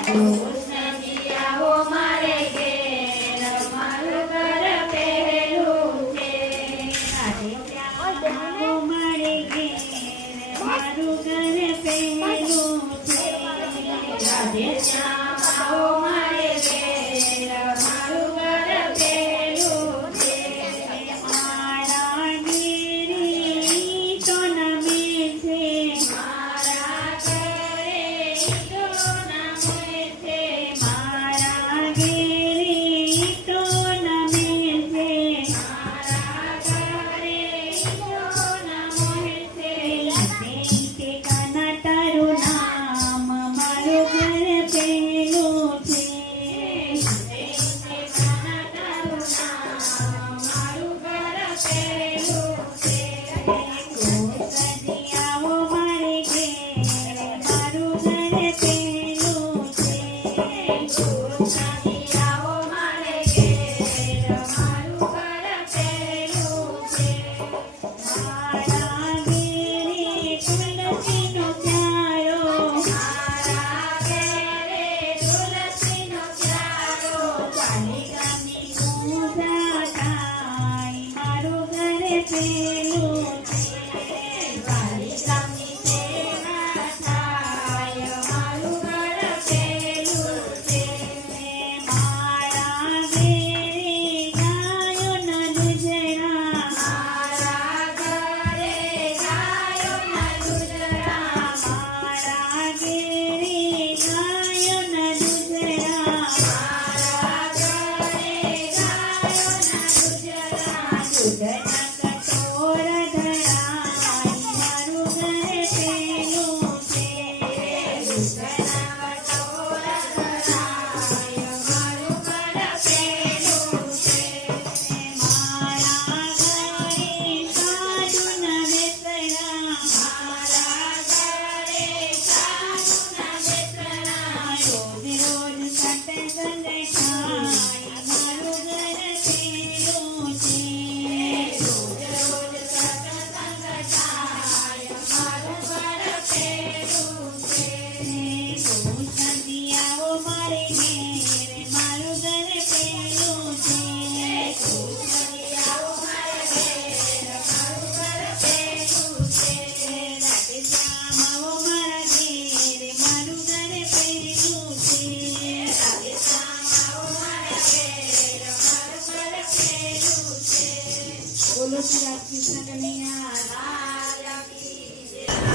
કૃષ્ણજી આવો મારે ઘેર, મારું ઘર પહેલું છે. રાધે શ્યામ આવો મારે ઘેર, મારું ઘર પહેલું છે. રાધે શ્યામ આવો મારે ઘેર, મારું ઘર પહેલું છે. મારા ઘેરી તો નમે છે, મારા ઘરે તો નમે છે. ઘેર મારું ઘર પેલું છે આવો મારા ઘેર મારું ઘર પેલું છે રાધે શ્યામ આવો મારા ઘેર મારું ઘર પેલું છે રાધે શ્યામ આવો મારા ઘેર મારું ઘર પેલું છે બોલો શ્રી રાધકૃષ્ણ કનૈયા લાલ કી જય.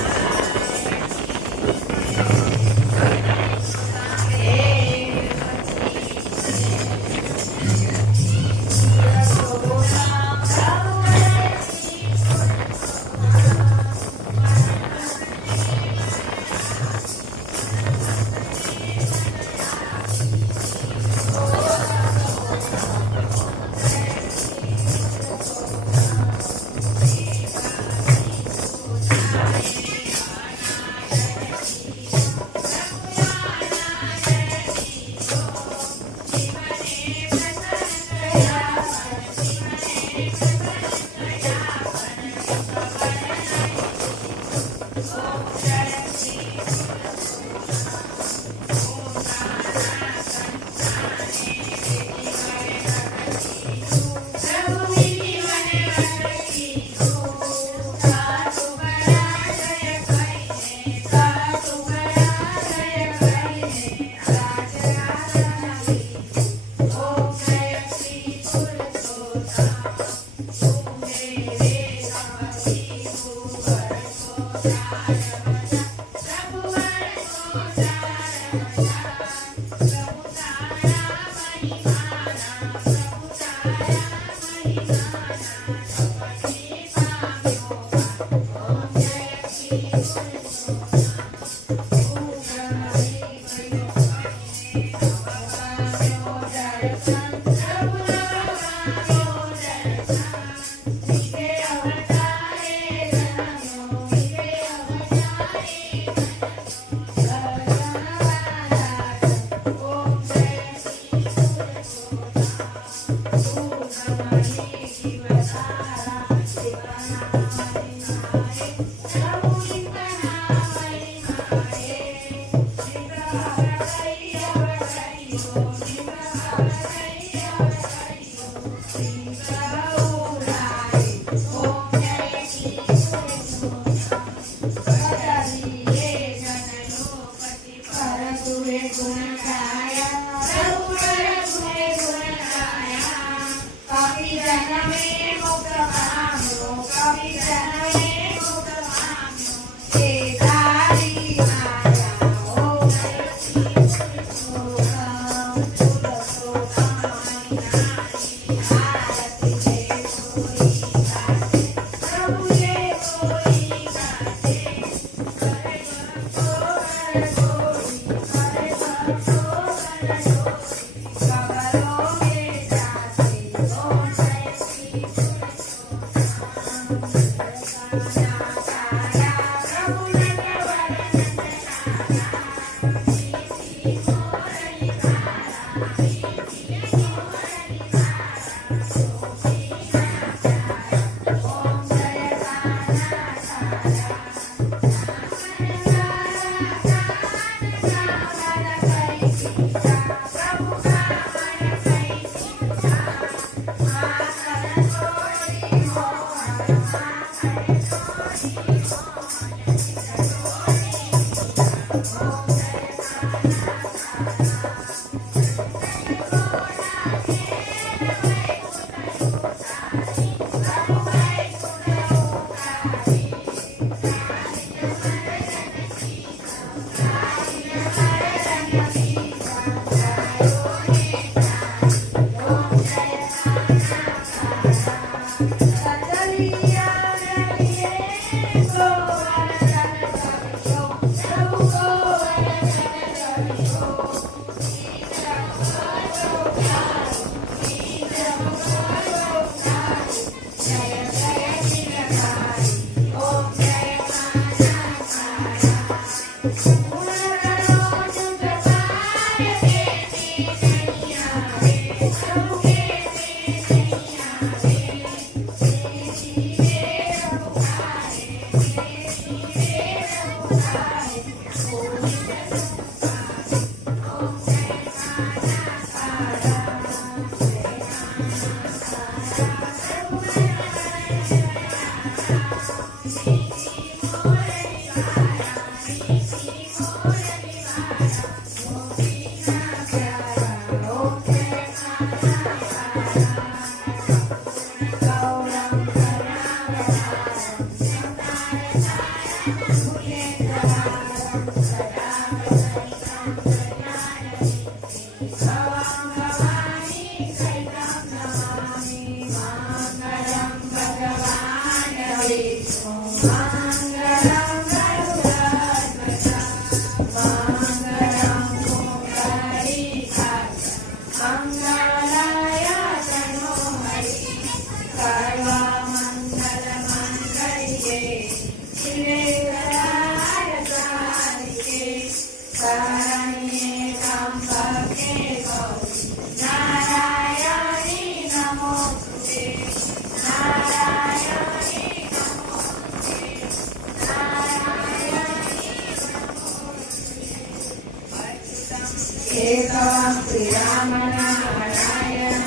કેશવમ શ્રી રામ નારાયણ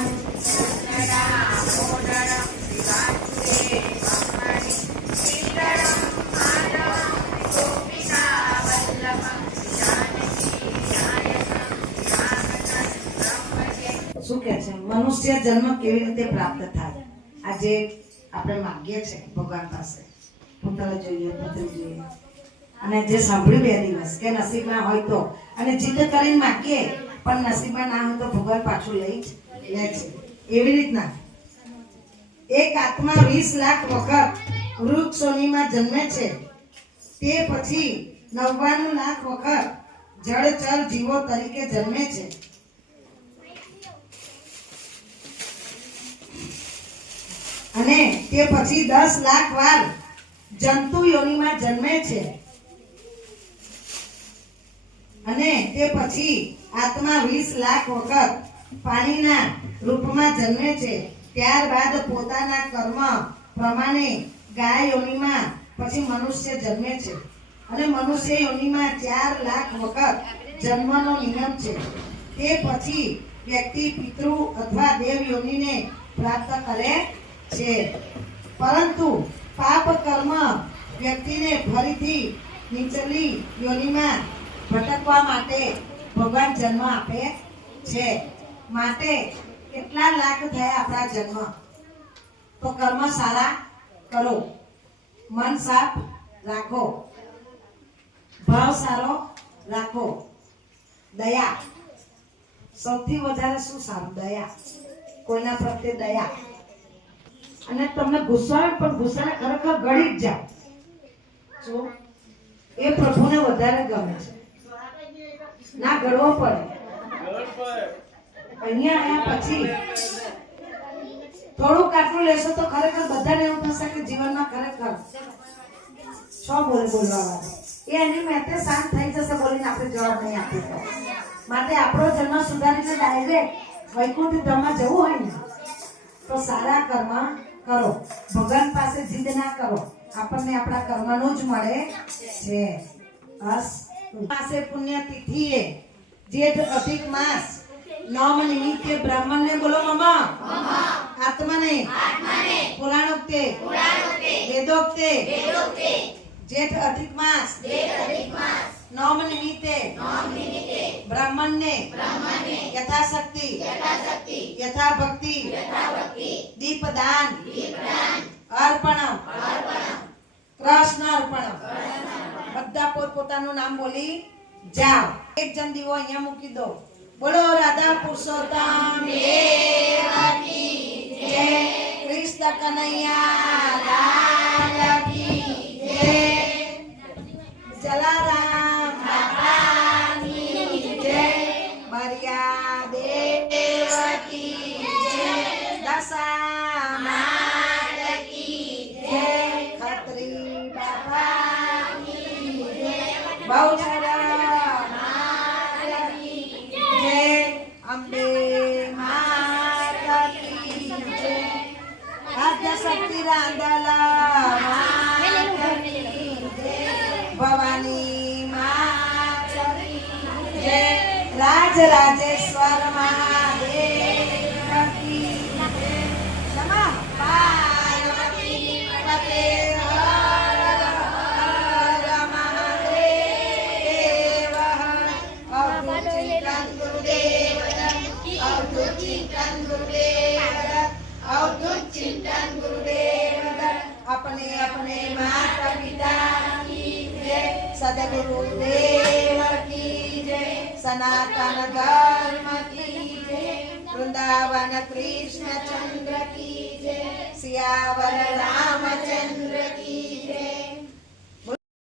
શું કહે છે મનુષ્ય જન્મ કેવી રીતે પ્રાપ્ત થાય આજે આપણે માંગીએ છીએ ભગવાન પાસે પુત્ર જોઈએ પુત્રી જોઈએ અને જે સાંભળ્યું બે દિવસ કે નસીબમાં હોય તો અને જીદ કરીને માંગીએ પણ નસીબમાં ના હોય તો ભગવાન પાછું લઈ જ લે છે એવી રીતના એક આત્મા 20 લાખ વખત વૃક્ષ યોનિમાં જન્મે છે તે પછી 99 લાખ વખત જળચર જીવો તરીકે જન્મે છે અને તે પછી 10 લાખ વાર જંતુ યોનિમાં જન્મે છે અને તે પછી આત્મા 20 લાખ વખત પાણીના રૂપમાં જન્મે છે ત્યારબાદ પોતાના કર્મ પ્રમાણે ગાય યોનિમાં પછી મનુષ્ય જન્મે છે અને મનુષ્ય યોનિમાં 4 લાખ વખત જન્મનો નિયમ છે તે પછી વ્યક્તિ પિતૃ અથવા દેવ યોનિને પ્રાપ્ત કરે છે પરંતુ પાપ કર્મ વ્યક્તિને ફરીથી નીચલી યોનિમાં ભટકવા માટે ભગવાન જન્મ આપે છે માટે કેટલા લાખ થયા આપણા જન્મ તો કર્મ સારા કરો મન સાફ રાખો ભાવ સારો રાખો દયા સૌથી વધારે શું સારું દયા કોઈના પ્રત્યે દયા અને તમને ગુસ્સો આવે પણ ગુસ્સાને ખરેખર ગળી જ જાઓ જો એ પ્રભુને વધારે ગમે છે ના ગળવો પડે અહીંયા આયા પછી થોડુંક આટલું લેશો તો ખરેખર બધાને એવું થશે કે જીવનમાં ખરેખર છો બોલવા વાળા એ એની મેતે શાંત થઈ જશે બોલીને આપણે જવાબ નહીં આપીએ માટે આપણો જન્મ સુધારીને ડાયરેક્ટ વૈકુંઠ ધામમાં જવું હોય ને તો સારા કર્મ કરો ભગવાન પાસે જીદ ના કરો આપણને આપણા કર્મનું જ મળે છે બસ પાસે પુણ્ય તિથિએ જેઠ અધિક માસ નોમ નિમિત્તે બ્રાહ્મણને બોલો મમા આત્માને પુરાણોક્તે વેદોક્તે જેઠ અધિક માસ નોમ નિમિત્તે બ્રાહ્મણને યથાશક્તિ યથા ભક્તિ દીપદાન અર્પણમ કૃષ્ણ અર્પણમ બધા પોતપોતાનું નામ બોલી જાઓ એક જણ દીવો અહીંયા મૂકી દો બોલો રાધા પુરુષોત્તમ દેવ કી જય કૃષ્ણ કનૈયા લાલ કી જય જલારામ બાપાની જય મર્યા દેવ કી જય દશા માત કી જય ખત્રી બાપાની જય બહુચરા માત કી જય અંબે માત કી જય આદ્ય શક્તિ રાંદલા માત કી જય ભવાની માત કી જય રાજ રાજેશ્વર મહાદેવ કી જય નમઃ પાર્વતી પતે હર હર મહાદેવ અવધૂત ચિંતન ગુરુદેવ અવધૂત ચિંતન ગુરુદેવ અવધૂત ચિંતન ગુરુદેવ अपने अपने माता पिता की जय सदगुरुदेव की जय सनातन धर्म की जय वृंदावन कृष्ण चंद्र की जय सियावर रामचंद्र की जय।